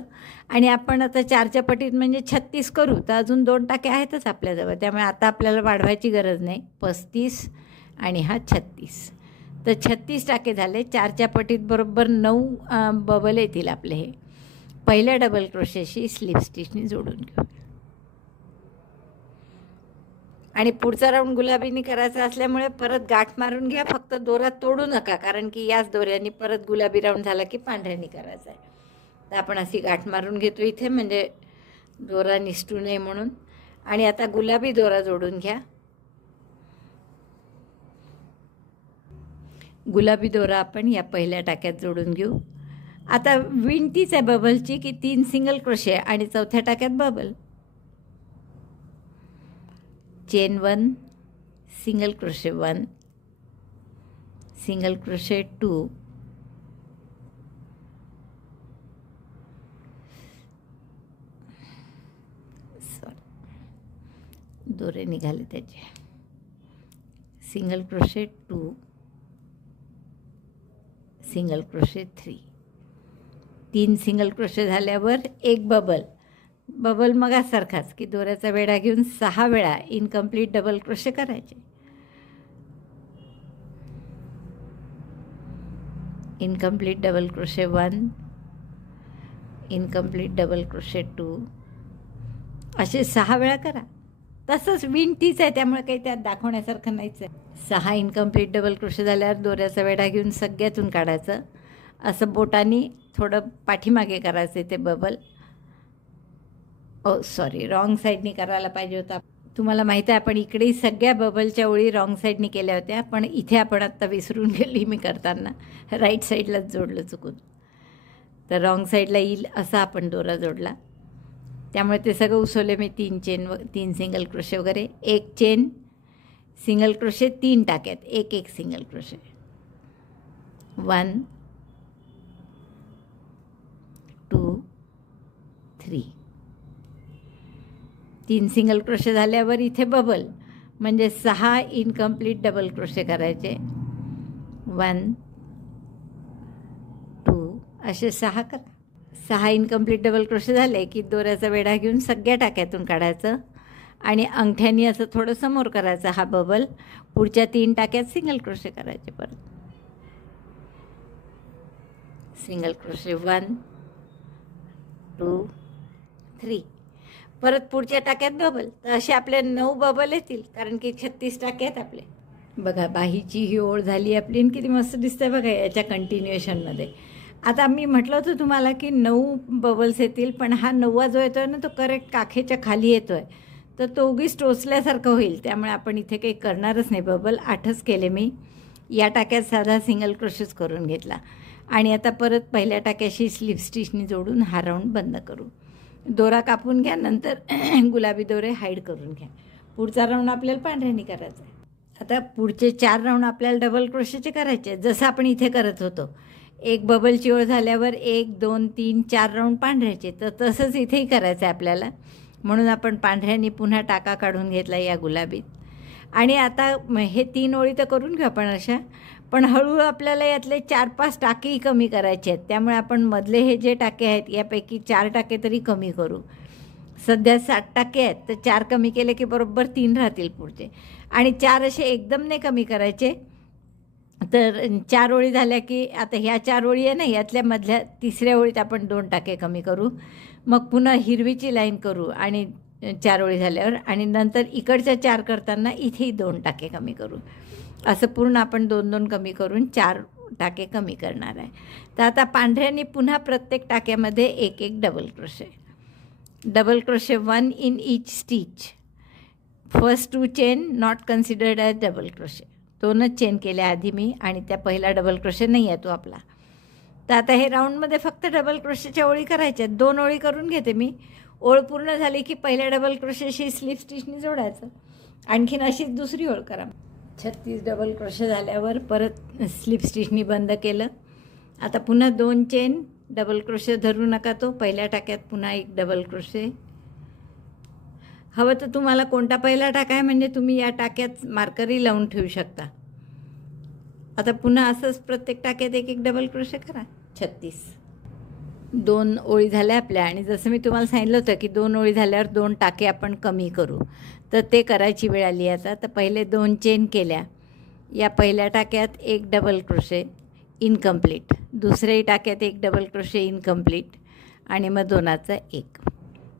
आणि आपण आता 4च्या पटीत म्हणजे 36 करू, तर अजून 2 टाके आहेतच आपल्याजवळ. त्यामुळे आता आपल्याला वाढवायची गरज नाही. 35 आणि हा 36, तर 36 टाके झाले. 4च्या पटीत बरोबर 9 बबल येतील आपले. हे पहिल्या डबल क्रोशेशी स्लिप स्टिचनी जोडून घेऊ. आणि पुढचा राऊंड गुलाबीनी करायचा असल्यामुळे परत गाठ मारून घ्या, फक्त दोरा तोडू नका, कारण की याच दोऱ्यांनी परत गुलाबी राऊंड झाला की पांढऱ्यानी करायचा आहे. तर आपण अशी गाठ मारून घेतो इथे, म्हणजे दोरा निसटू नये म्हणून. आणि आता गुलाबी दोरा जोडून घ्या. गुलाबी दोरा आपण या पहिल्या टाक्यात जोडून घेऊ. आता विणतीच आहे बबलची की 3 सिंगल क्रोशे आणि चौथ्या टाक्यात bubble. Chain 1, single crochet 1, single crochet 2, दोरे निघाले त्याचे, single crochet 2, single crochet 3. 3 single crochet झाल्यावर एक बबल. बबल मगासारखाच की दोऱ्याचा वेढा घेऊन 6 वेळा इनकम्प्लीट डबल क्रोशे करायचे. Incomplete double crochet 1, incomplete double crochet 2, असे 6 वेळा करा. तसंच विणतीच आहे त्यामुळे काही त्यात दाखवण्यासारखं नाहीच आहे. 6 इनकम्प्लीट डबल क्रोशे झाल्यावर दोऱ्याचा वेढा घेऊन सगळ्यातून काढायचं. असं बोटानी थोडं पाठीमागे करायचं ते बबल. सॉरी, रॉंग साईडनी करायला पाहिजे होता. तुम्हाला माहीत आहे आपण इकडेही सगळ्या बबलच्या ओळी रॉंग साईडनी केल्या होत्या, पण इथे आपण आत्ता विसरून गेली मी करताना, राईट साईडलाच जोडलं चुकून. तर रॉंग साईडला येईल असा आपण दोरा जोडला. त्यामुळे ते सगळं उसवले मी 3 चेन 3 सिंगल क्रोशे वगैरे. 1 चेन, सिंगल क्रोशे 3 टाक्यात, एक एक सिंगल क्रोशे. 1 2 3. 3 सिंगल क्रोशे झाल्यावर इथे बबल, म्हणजे 6 इनकम्प्लीट डबल क्रोशे करायचे. 1 2 असे 6 करा. 6 इनकम्प्लीट डबल क्रोशे झाले की दोऱ्याचा वेढा घेऊन सगळ्या टाक्यातून काढायचं आणि अंगठ्यानी असं थोडं समोर करायचं हा बबल. पुढच्या 3 टाक्यात सिंगल क्रोशे करायचे. परत सिंगल क्रोशे 1 2 3. परत पुढच्या टाक्यात बबल. तर असे आपले 9 बबल येतील, कारण की 36 टाके आहेत आपले. बघा बाहीची ही ओळ झाली आपली, आणि किती मस्त दिसतंय बघा याच्या कंटिन्युएशनमध्ये. आता मी म्हटलं होतं तुम्हाला की 9 बबल्स येतील, पण हा 9वा जो येतो आहे ना तो करेक्ट काखेच्या खाली येतो आहे, तर तो उगीच टोचल्यासारखं होईल. त्यामुळे आपण इथे काही करणारच नाही बबल. 8च केले मी. या टाक्यात साधा सिंगल क्रोशेच करून घेतला. आणि आता परत पहिल्या टाक्याशी स्लिप स्टिचनी जोडून हा राऊंड बंद करू. दोरा कापून घ्या, नंतर गुलाबी दोरे हाईड करून घ्या. पुढचा राऊंड आपल्याला पांढऱ्यानी करायचा आहे. आता पुढचे 4 राऊंड आपल्याला डबल क्रोशेचे करायचे, जसं आपण इथे करत होतो. एक बबलची ओळ झाल्यावर 1 2 3 4 राऊंड पांढऱ्याचे, तर तसंच इथेही करायचं आहे आपल्याला. म्हणून आपण पांढऱ्यानी पुन्हा टाका काढून घेतला या गुलाबीत. आणि आता हे 3 ओळी तर करून घेऊ आपण अशा, पण हळूहळू आपल्याला यातले 4-5 टाकेही कमी करायचे आहेत. त्यामुळे आपण मधले हे जे टाके आहेत यापैकी 4 टाके तरी कमी करू. सध्या 7 टाके आहेत, तर 4 कमी केले की बरोबर 3 राहतील पुढचे. आणि 4 असे एकदम नाही कमी करायचे. तर 4 ओळी झाल्या की आता ह्या 4 ओळी आहे ना, यातल्या मधल्या 3ऱ्या ओळीत आपण 2 टाके कमी करू. मग पुन्हा हिरवीची लाईन करू आणि 4 ओळी झाल्यावर, आणि नंतर इकडच्या 4 करताना इथेही 2 टाके कमी करू. असं पूर्ण आपण 2-2 कमी करून 4 टाके कमी करणार आहे. तर आता पांढऱ्यानी पुन्हा प्रत्येक टाक्यामध्ये एक एक double crochet. Double crochet 1 in each stitch. First 2 chain not considered as double crochet. 2च चेन केल्या आधी मी, आणि त्या पहिला डबल क्रोशे नाही आहे तो आपला. तर आता हे राऊंडमध्ये फक्त डबल क्रोशेच्या ओळी करायच्या. 2 ओळी करून घेते मी. ओळ पूर्ण झाली की पहिल्या डबल क्रोशेशी स्लिप स्टिचनी जोडायचं. आणखीन अशीच दुसरी ओळ करा. 36 डबल क्रोशे झाल्यावर परत स्लिप स्टिचनी बंद केलं. आता पुन्हा 2 चेन, डबल क्रोशे धरू नका, तो पहिल्या टाक्यात पुन्हा 1 डबल क्रोशे. हवं तर तुम्हाला कोणता पहिला टाका आहे म्हणजे तुम्ही या टाक्यात मार्करी लावून ठेवू शकता. आता पुन्हा असंच प्रत्येक टाक्यात 1 डबल क्रोशे करा. 36 2 ओळी झाल्या आपल्या. आणि जसं मी तुम्हाला सांगितलं होतं की 2 ओळी झाल्यावर 2 टाके आपण कमी करू, तर ते करायची वेळ आली आता. तर पहिले 2 चेन केल्या. या पहिल्या टाक्यात 1 डबल क्रोशे इनकम्प्लीट, दुसऱ्याही टाक्यात 1 डबल क्रोशे इनकम्प्लीट, आणि मग 2चा 1,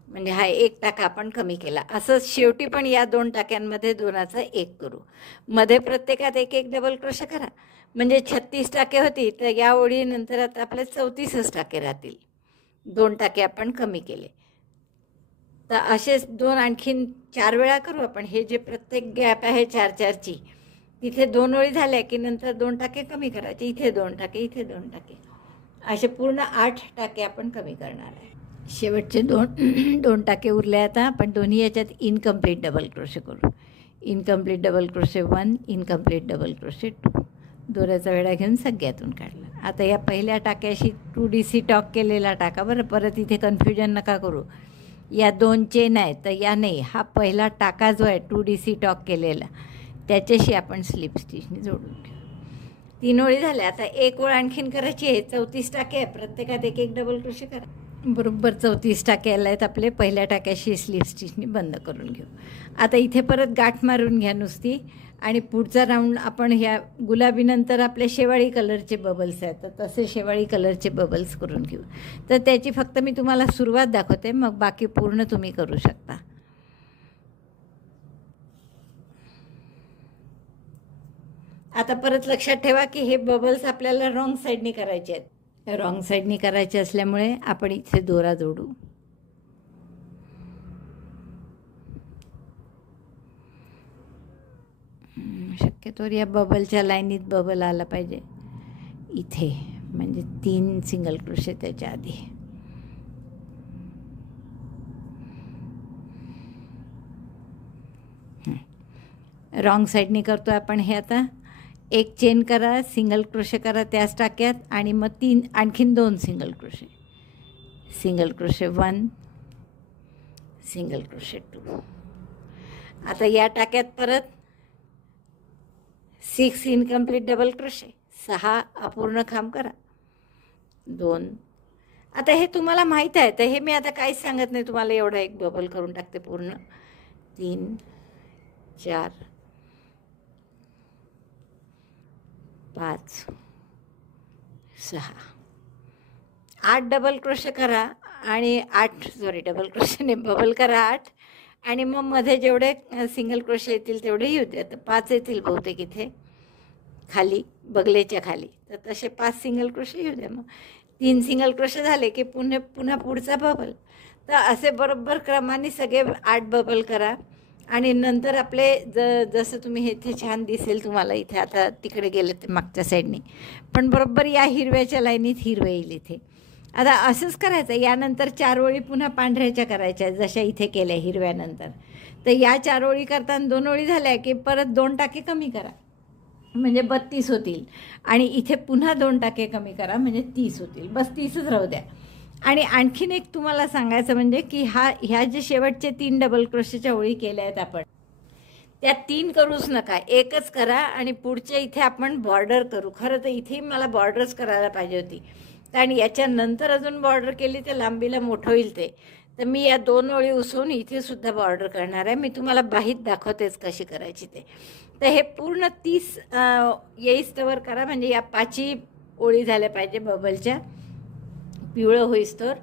म्हणजे हा 1 टाका आपण कमी केला. असंच शेवटी पण या 2 टाक्यांमध्ये 2चा 1 करू. मध्ये प्रत्येकात 1 डबल क्रोशे करा, म्हणजे 36 टाके होती. तर या ओळीनंतर आता आपले 34च टाके राहतील. 2 टाके आपण कमी केले. तर असेच 2 आणखीन 4 वेळा करू आपण. हे जे प्रत्येक गॅप आहे 4-4ची, तिथे 2 ओळी झाल्या की नंतर 2 टाके कमी करायचे. इथे 2 टाके, इथे 2 टाके, असे पूर्ण 8 टाके आपण कमी करणार आहे. शेवटचे 2 टाके उरले. आता आपण दोन्ही याच्यात इनकम्प्लीट डबल क्रोशे करू. Incomplete double crochet 1, incomplete double crochet 2. दोऱ्याचा वेढा घेऊन सगळ्यातून काढला. आता या पहिल्या टाक्याशी 2DC टॉक केलेला टाका. बरं, परत इथे कन्फ्युजन नका करू. या 2 चेन आहेत, तर या नाही, हा पहिला टाका जो आहे 2DC टॉक केलेला, त्याच्याशी आपण स्लिप स्टिचने जोडून घेऊ. 3 ओळी झाल्या. आता 1 ओळ आणखीन करायची आहे. 34 टाके आहे, प्रत्येकात 1 डबल क्रोशे करा. बरोबर 34 टाके आले आहेत आपले. पहिल्या टाक्याशी स्लिप स्टिचनी बंद करून घेऊ. आता इथे परत गाठ मारून घ्या नुसती, आणि पुढचा राऊंड आपण ह्या गुलाबीनंतर आपले शेवाळी कलरचे बबल्स आहेत, तर तसे शेवाळी कलरचे बबल्स करून घेऊ. तर त्याची फक्त मी तुम्हाला सुरुवात दाखवते, मग बाकी पूर्ण तुम्ही करू शकता. आता परत लक्षात ठेवा की हे बबल्स आपल्याला रॉंग साईडनी करायचे आहेत. रॉंग साईडनी करायचे असल्यामुळे आपण इथे दोरा जोडू. शक्यतोवर या बबलच्या लाईनीत बबल आला पाहिजे इथे, म्हणजे 3 सिंगल क्रोशे त्याच्या आधी. रॉंग साईडनी करतो आपण हे. आता 1 चेन करा, सिंगल क्रोशे करा त्याच टाक्यात, आणि मग आणखीन 2 single crochet. Single crochet 1, single crochet 2. आता या टाक्यात परत 6 इनकम्प्लीट डबल क्रोशे, 6 अपूर्ण खांब करा, 2. आता हे तुम्हाला माहीत आहे, तर हे मी आता काहीच सांगत नाही तुम्हाला. एवढा एक बबल करून टाकते पूर्ण. 3, 4, 5, 6, 8 डबल क्रोशे करा, आणि डबल क्रोशेने बबल करा 8, आणि मग मध्ये जेवढे सिंगल क्रोशे येतील तेवढे येऊ द्या. तर 5 येतील बहुतेक इथे खाली, बगलेच्या खाली, तर तसे 5 सिंगल क्रोशे येऊ द्या. मग 3 सिंगल क्रोशे झाले की पुन्हा पुढचा बबल. तर असे बरोबर क्रमाने सगळे 8 बबल करा. आणि नंतर आपले जसं तुम्ही इथे छान दिसेल तुम्हाला इथे. आता तिकडे गेलं ते मागच्या साईडनी, पण बरोबर या हिरव्याच्या लाईनीत हिरवं येईल इथे. आता असंच करायचं. यानंतर 4 ओळी पुन्हा पांढऱ्याच्या करायच्या जशा इथे केल्या हिरव्यानंतर. तर या 4 ओळी करताना 2 ओळी झाल्या की परत 2 टाके कमी करा, म्हणजे 32 होतील. आणि इथे पुन्हा 2 टाके कमी करा, म्हणजे 30 होतील. बस 30च राहू द्या. आणि आणखीन एक तुम्हाला सांगायचं म्हणजे की ह्या जे शेवटचे 3 डबल क्रोशेच्या ओळी केल्या आहेत आपण, त्या 3 करूच नका, 1च करा. आणि पुढच्या इथे आपण बॉर्डर करू. खरं तर इथेही मला बॉर्डरच करायला पाहिजे होती, आणि याच्यानंतर अजून बॉर्डर केली तर लांबीला मोठं होईल ते. तर मी या 2 ओळी उसवून इथे सुद्धा बॉर्डर करणार आहे. मी तुम्हाला बाहीत दाखवतेच कशी करायची ते. तर हे पूर्ण 30 येईस्तवर करा, म्हणजे या 5 ओळी झाल्या पाहिजे बबलच्या. पिवळं होईस्तवर.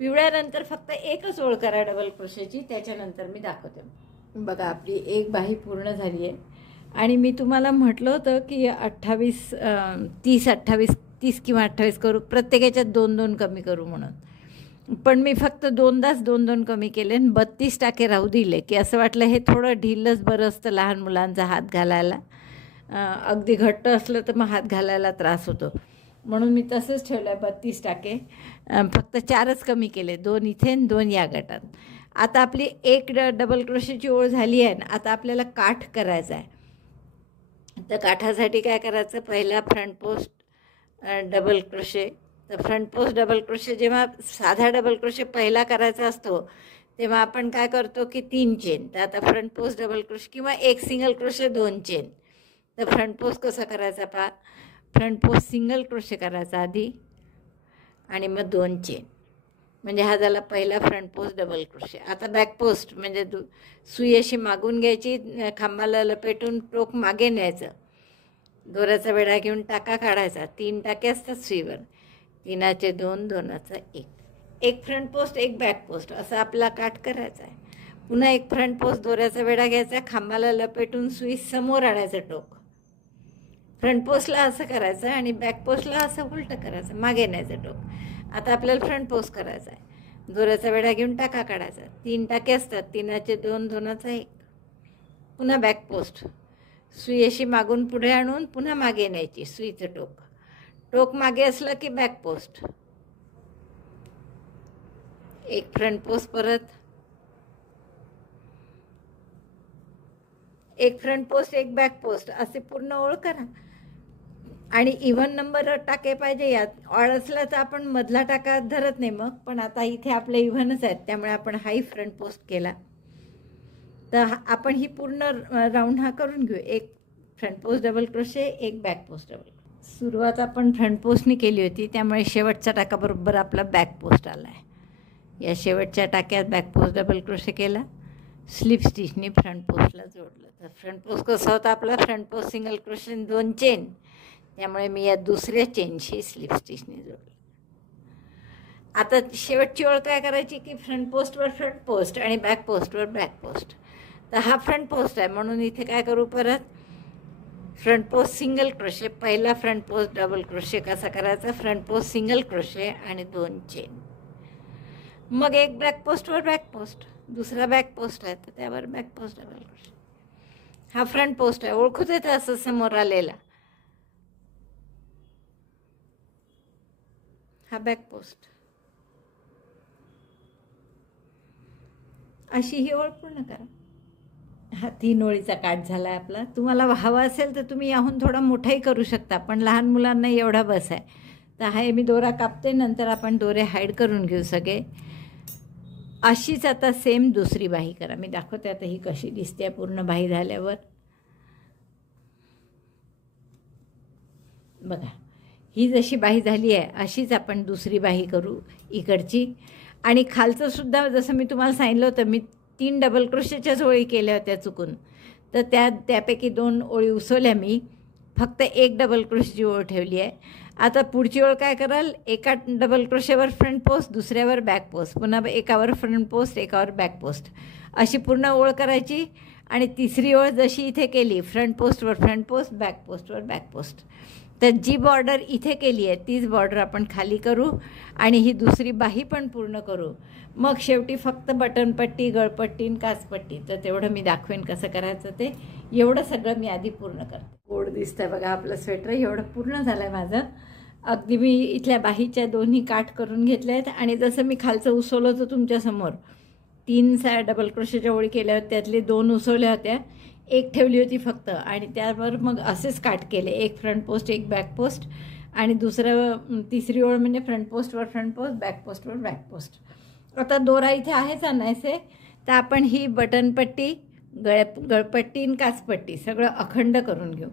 पिवळ्यानंतर फक्त 1च ओळ करा डबल क्रोशेची, त्याच्यानंतर मी दाखवते. बघा आपली एक बाही पूर्ण झाली आहे. आणि मी तुम्हाला म्हटलं होतं की 30 किंवा 28 करू, प्रत्येकाच्यात 2-2 कमी करू म्हणून. पण मी फक्त 2दाच 2-2 कमी केले आणि 32 टाके राहू दिले, की असं वाटलं हे थोडं ढिलच बरं असतं लहान मुलांचा हात घालायला. अगदी घट्ट असलं तर मग हात घालायला त्रास होतो, म्हणून मी तसंच ठेवलं आहे 32 टाके. फक्त 4च कमी केले, 2 इथे आणि 2 या गटात. आता आपली 1 डबल क्रोशेची ओळ झाली आहे. आता आपल्याला काठ करायचा आहे. तर काठासाठी काय करायचं, पहिला फ्रंट पोस्ट डबल क्रोशे. तर फ्रंट पोस्ट डबल क्रोशे जेव्हा साधा डबल क्रोशे पहिला करायचा असतो तेव्हा आपण काय करतो की 3 चेन. तर आता फ्रंट पोस्ट डबल क्रोशे किंवा एक सिंगल क्रोशे 2 चेन. तर फ्रंट पोस्ट कसा करायचा पहा, फ्रंट पोस्ट सिंगल क्रोशे करायचा आधी आणि मग 2 चेन, म्हणजे हा झाला पहिला फ्रंट पोस्ट डबल क्रोशे. आता बॅक पोस्ट म्हणजे सुई अशी मागून घ्यायची, खांबाला लपेटून टोक मागे न्यायचं, दोऱ्याचा वेढा घेऊन टाका काढायचा. 3 टाके असतात सुईवर, 3चे 2, 2चा 1. एक फ्रंट पोस्ट एक बॅक पोस्ट असा आपला काठ करायचा आहे. पुन्हा एक फ्रंट पोस्ट, दोऱ्याचा वेढा घ्यायचा, खांबाला लपेटून सुई समोर आणायचं टोक. फ्रंट पोस्टला असं करायचं आणि बॅक पोस्टला असं उलटं करायचं, मागे न्यायचं टोक. आता आपल्याला फ्रंट पोस्ट करायचा आहे. दोऱ्याचा वेढा घेऊन टाका काढायचा, 3 टाके असतात, 3चे 2, 2चा 1. पुन्हा बॅक पोस्ट, सुई अशी मागून पुढे आणून पुन्हा मागे न्यायची, सुईचं टोक. टोक मागे असलं की बॅक पोस्ट. एक फ्रंट पोस्ट, परत एक फ्रंट पोस्ट एक बॅक पोस्ट, असे पूर्ण ओळ करा. आणि इव्हन नंबर टाके पाहिजे यात. ऑड असला तर आपण मधला टाका धरत नाही मग, पण आता इथे आपले इव्हनच आहेत त्यामुळे आपण हाही फ्रंट पोस्ट केला. तर आपण ही पूर्ण राऊंड हा करून घेऊ. एक फ्रंट पोस्ट डबल क्रोशे, एक बॅक पोस्ट डबल. सुरुवात आपण फ्रंट पोस्टने केली होती त्यामुळे शेवटच्या टाकाबरोबर आपला बॅक पोस्ट आला आहे. या शेवटच्या टाक्यात बॅक पोस्ट डबल क्रोशे केला, स्लिप स्टिचने फ्रंट पोस्टला जोडलं. तर फ्रंट पोस्ट कसा होता आपला, front post single crochet 2 chain, त्यामुळे मी या दुसऱ्या चेनशी स्लिप स्टिचने जोडलं. आता शेवटची ओळ काय करायची की फ्रंट पोस्टवर फ्रंट पोस्ट आणि बॅक पोस्टवर बॅक पोस्ट. तर हा फ्रंट पोस्ट आहे म्हणून इथे काय करू, परत फ्रंट पोस्ट सिंगल क्रोशे, पहिला फ्रंट पोस्ट डबल क्रोशे कसा करायचा, फ्रंट पोस्ट सिंगल क्रोशे आणि 2 चेन. मग एक बॅक पोस्टवर बॅक पोस्ट, दुसरा बॅक पोस्ट आहे तर त्यावर बॅक पोस्ट डबल क्रोशे. हा फ्रंट पोस्ट आहे, ओळखूच येतं असं समोर आलेला. हा बॅक पोस्ट. अशी ही ओळ पूर्ण करा. हा 3 ओळीचा काठ झाला आहे आपला. तुम्हाला हवा असेल तर तुम्ही याहून थोडा मोठाही करू शकता, पण लहान मुलांना एवढा बस आहे. तर हा मी दोरा कापते, नंतर आपण दोरे हाईड करून घेऊ सगळे. अशीच आता सेम दुसरी बाही करा. मी दाखवते आता ही कशी दिसते पूर्ण बाही झाल्यावर. बघा, ही जशी बाही झाली आहे अशीच आपण दुसरी बाही करू इकडची. आणि खालचं सुद्धा जसं मी तुम्हाला सांगितलं होतं, मी 3 डबल क्रोशेच्याच ओळी केल्या होत्या चुकून, तर त्यापैकी 2 ओळी उसवल्या मी, फक्त एक डबल क्रोशेची ओळ ठेवली आहे. आता पुढची ओळ काय कराल, एका डबल क्रोशेवर फ्रंट पोस्ट, दुसऱ्यावर बॅक पोस्ट, पुन्हा एकावर फ्रंट पोस्ट, एकावर बॅक पोस्ट, अशी पूर्ण ओळ करायची. आणि तिसरी ओळ जशी इथे केली, फ्रंट पोस्टवर फ्रंट पोस्ट, बॅक पोस्टवर बॅक पोस्ट. तर जी बॉर्डर इथे केली आहे तीच बॉर्डर आपण खाली करू आणि ही दुसरी बाही पण पूर्ण करू. मग शेवटी फक्त बटनपट्टी, गळपट्टी आणि काचपट्टी. तर तेवढं मी दाखवेन कसं करायचं ते. एवढं सगळं मी आधी पूर्ण करते. गोड दिसतंय बघा आपलं स्वेटर. एवढं पूर्ण झालं आहे माझं. अगदी मी इथल्या बाहीच्या दोन्ही काठ करून घेतल्या आहेत. आणि जसं मी खालचं उसवलं होतं तुमच्यासमोर, 3 डबल क्रोशेच्या ओळी केल्या होत्या, त्यातले 2 उसवल्या होत्या, एक ठेवली होती फक्त. आणि त्यावर मग असेच काठ केले, एक फ्रंट पोस्ट एक बॅक पोस्ट. आणि तिसरी ओळ म्हणजे फ्रंट पोस्टवर फ्रंट पोस्ट, बॅक पोस्टवर बॅक पोस्ट. आता दोरा इथे आहेच आणायचे, तर आपण ही बटनपट्टी, गळपट्टी आणि काचपट्टी सगळं अखंड करून घेऊ.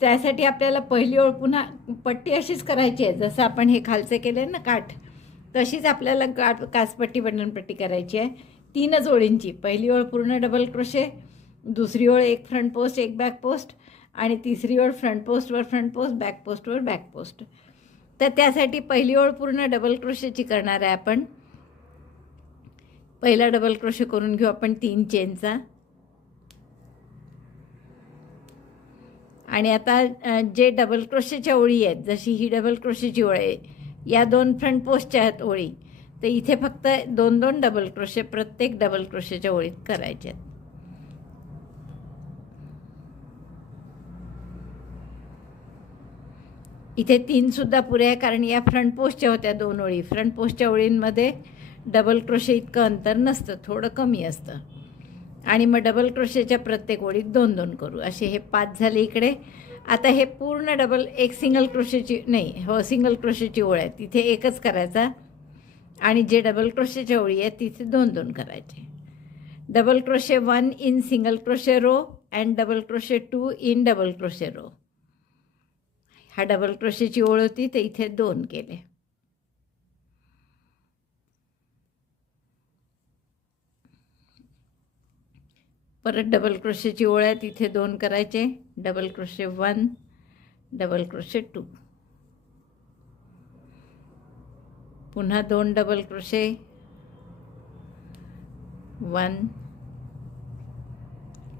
त्यासाठी आपल्याला पहिली ओळ पुन्हा पट्टी अशीच करायची आहे, जसं आपण हे खालचे केले ना काठ, तशीच आपल्याला काचपट्टी बटनपट्टी करायची आहे. 3च ओळींची. पहिली ओळ पूर्ण डबल क्रोशे, दुसरी ओळ एक फ्रंट पोस्ट एक बॅक पोस्ट, आणि तिसरी ओळ फ्रंट पोस्टवर फ्रंट पोस्ट, बॅक पोस्टवर बॅक पोस्ट. तर त्यासाठी पहिली ओळ पूर्ण डबल क्रोशेची करणार आहे आपण. पहिला डबल क्रोशे करून घेऊ आपण 3 चेनचा. आणि आता जे डबल क्रोशेच्या ओळी आहेत, जशी ही डबल क्रोशेची ओळ आहे, या 2 फ्रंट पोस्टच्या आहेत ओळी, तर इथे फक्त 2-2 डबल क्रोशे प्रत्येक डबल क्रोशेच्या ओळीत करायचे आहेत. इथे 3 सुद्धा पुरे आहे, कारण या फ्रंट पोस्टच्या होत्या 2 ओळी. फ्रंट पोस्टच्या ओळींमध्ये डबल क्रोशे इतकं अंतर नसतं, थोडं कमी असतं. आणि मग डबल क्रोशेच्या प्रत्येक ओळीत 2-2 करू. असे हे 5 झाले इकडे. आता हे पूर्ण डबल एक सिंगल क्रोशेची नाही हो सिंगल क्रोशेची ओळ आहे तिथे एकच करायचा आणि जे डबल क्रोशेच्या ओळी आहे तिथे 2 करायचे. Double crochet 1 in single crochet row and double crochet 2 in double crochet row. हा डबल क्रोशेची ओळ होती ते इथे 2 केले. परत डबल क्रोशेची ओळ आहे तिथे 2 करायचे. डबल क्रोशे 1 डबल क्रोशे 2 पुन्हा 2 डबल क्रोशे 1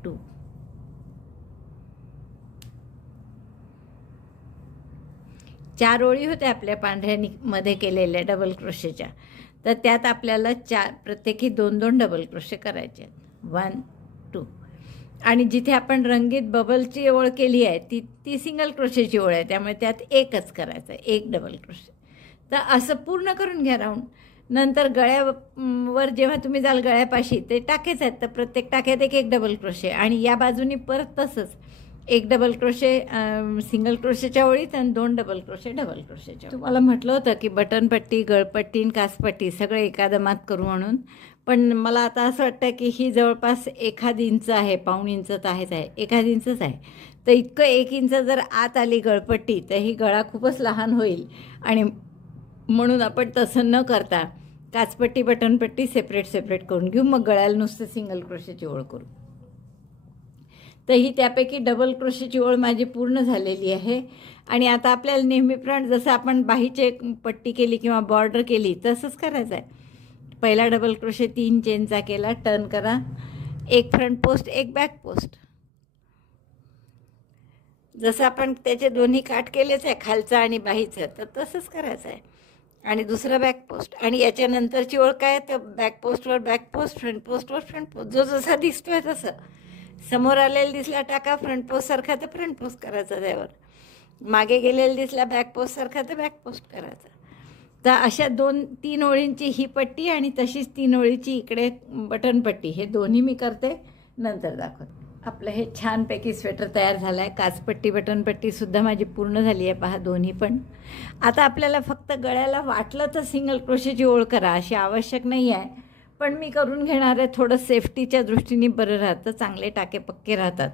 2 4 ओळी होत्या आपल्या पांढऱ्यामध्ये केलेल्या डबल क्रोशेच्या. तर त्यात आपल्याला प्रत्येकी 2 डबल क्रोशे करायचे 1 2 आणि जिथे आपण रंगीत बबलची ओळ केली आहे ती सिंगल क्रोशेची ओळ आहे त्यामुळे त्यात एकच करायचं आहे 1 डबल क्रोशे. तर असं पूर्ण करून घ्या राऊंड. नंतर गळ्यावर जेव्हा तुम्ही जाल गळ्यापाशी ते टाकेच आहेत तर प्रत्येक टाक्यात 1 डबल क्रोशे आणि या बाजूनी परत तसंच 1 डबल क्रोशे सिंगल क्रोशेच्या ओळीत आणि 2 डबल क्रोशे डबल क्रोशेच्या. तुम्हाला म्हटलं होतं की बटनपट्टी गळपट्टी आणि कासपट्टी सगळं एकादमात करू म्हणून, पण मला आता असं वाटतं की ही जवळपास 1 इंच आहे, पाऊण इंच तर आहेच आहे, 1 इंचच आहे. तर इतकं 1 इंच जर आत आली गळपट्टी तर ही गळा खूपच लहान होईल आणि म्हणून आपण तसं न करता काचपट्टी बटनपट्टी सेपरेट करून घेऊ. मग गळ्याला नुसतं सिंगल क्रोशेची ओळ करू. तर ही त्यापैकी डबल क्रोशेची ओळ माझी पूर्ण झालेली आहे. आणि आता आपल्याला नेहमीप्रमाणे जसं आपण बाहीचे पट्टी केली किंवा बॉर्डर केली तसंच करायचं आहे. पहिला डबल क्रोशे 3 चेनचा केला, टर्न करा, 1 फ्रंट पोस्ट 1 बॅक पोस्ट. जसं आपण त्याचे दोन्ही काठ केलेच आहे खालचा आणि बाहीचं तर तसंच करायचं आहे. आणि दुसरा बॅक पोस्ट आणि याच्यानंतरची ओळ काय तर बॅक पोस्टवर बॅक पोस्ट फ्रंट पोस्टवर फ्रंट पोस्ट. जो जसा दिसतोय तसं समोर आलेला दिसला टाका फ्रंट पोस्टसारखा तर फ्रंट पोस्ट करायचा, त्यावर मागे गेलेला दिसला बॅक पोस्टसारखा तर बॅक पोस्ट करायचा. तर अशा 2-3 ओळींची ही पट्टी आणि तशीच 3 ओळीची इकडे बटनपट्टी हे दोन्ही मी करते नंतर दाखवते. आपलं हे छानपैकी स्वेटर तयार झालं आहे. काचपट्टी बटनपट्टीसुद्धा माझी पूर्ण झाली आहे पहा दोन्ही पण. आता आपल्याला फक्त गळ्याला वाटलं तर सिंगल क्रोशेची ओळ करा अशी आवश्यक नाही आहे, पण मी करून घेणार आहे. थोडं सेफ्टीच्या दृष्टीने बरं राहतं, चांगले टाके पक्के राहतात.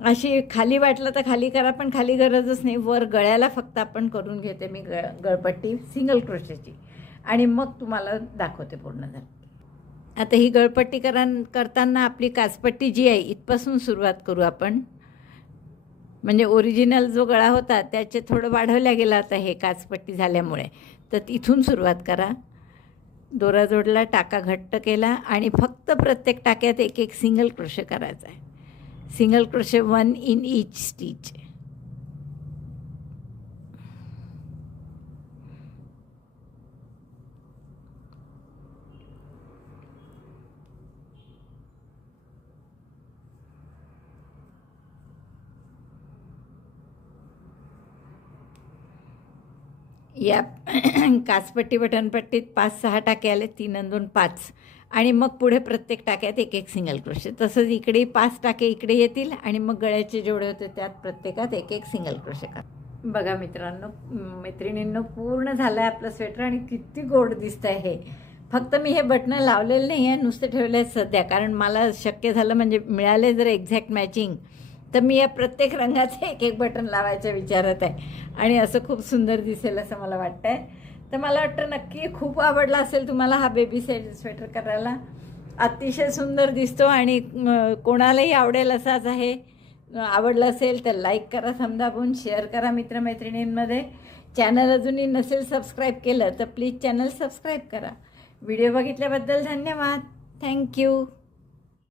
अशी खाली वाटलं तर खाली करा, पण खाली गरजच नाही. वर गळ्याला फक्त आपण करून घेते मी गळपट्टी सिंगल क्रोशेची आणि मग तुम्हाला दाखवते पूर्ण झालं. आता ही गळपट्टी करताना आपली काचपट्टी जी आहे इथपासून सुरुवात करू आपण. म्हणजे ओरिजिनल जो गळा होता त्याचे थोडं वाढवल्या गेला आता हे काचपट्टी झाल्यामुळे, तर तिथून सुरुवात करा. दोरा जोडला, टाका घट्ट केला आणि फक्त प्रत्येक टाक्यात 1 सिंगल क्रोशे करायचा आहे. Single crochet 1 in each stitch. या काचपट्टी बटनपट्टीत 5-6 टाके आले, 3 आणि 2 5 आणि मग पुढे प्रत्येक टाक्यात 1 सिंगल क्रोशे. तसंच इकडे 5 टाके इकडे येतील आणि मग गळ्याचे जेवढे होते त्यात प्रत्येकात 1 सिंगल क्रोशे करा. बघा मित्रांनो मैत्रिणींनो पूर्ण झालं आहे आपलं स्वेटर आणि किती गोड दिसतं आहे हे. फक्त मी हे बटणं लावलेलं नाही आहे, नुसते ठेवले आहेत सध्या, कारण मला शक्य झालं म्हणजे मिळाले जर एक्झॅक्ट मॅचिंग तर मी या प्रत्येक रंगाचे 1 बटन लावायच्या विचारात आहे आणि असं खूप सुंदर दिसेल असं मला वाटतं आहे. तर मला वाटतं नक्की खूप आवडला असेल तुम्हाला हा बेबी स्वेटर करायला. अतिशय सुंदर दिसतो आणि कोणालाही आवडेल असाच आहे. आवडला असेल तर लाईक करा, समदाबून शेअर करा मित्रमैत्रिणींमध्ये. चॅनल अजूनही नसेल सबस्क्राईब केलं तर प्लीज चॅनल सबस्क्राईब करा. व्हिडिओ बघितल्याबद्दल धन्यवाद. थँक्यू.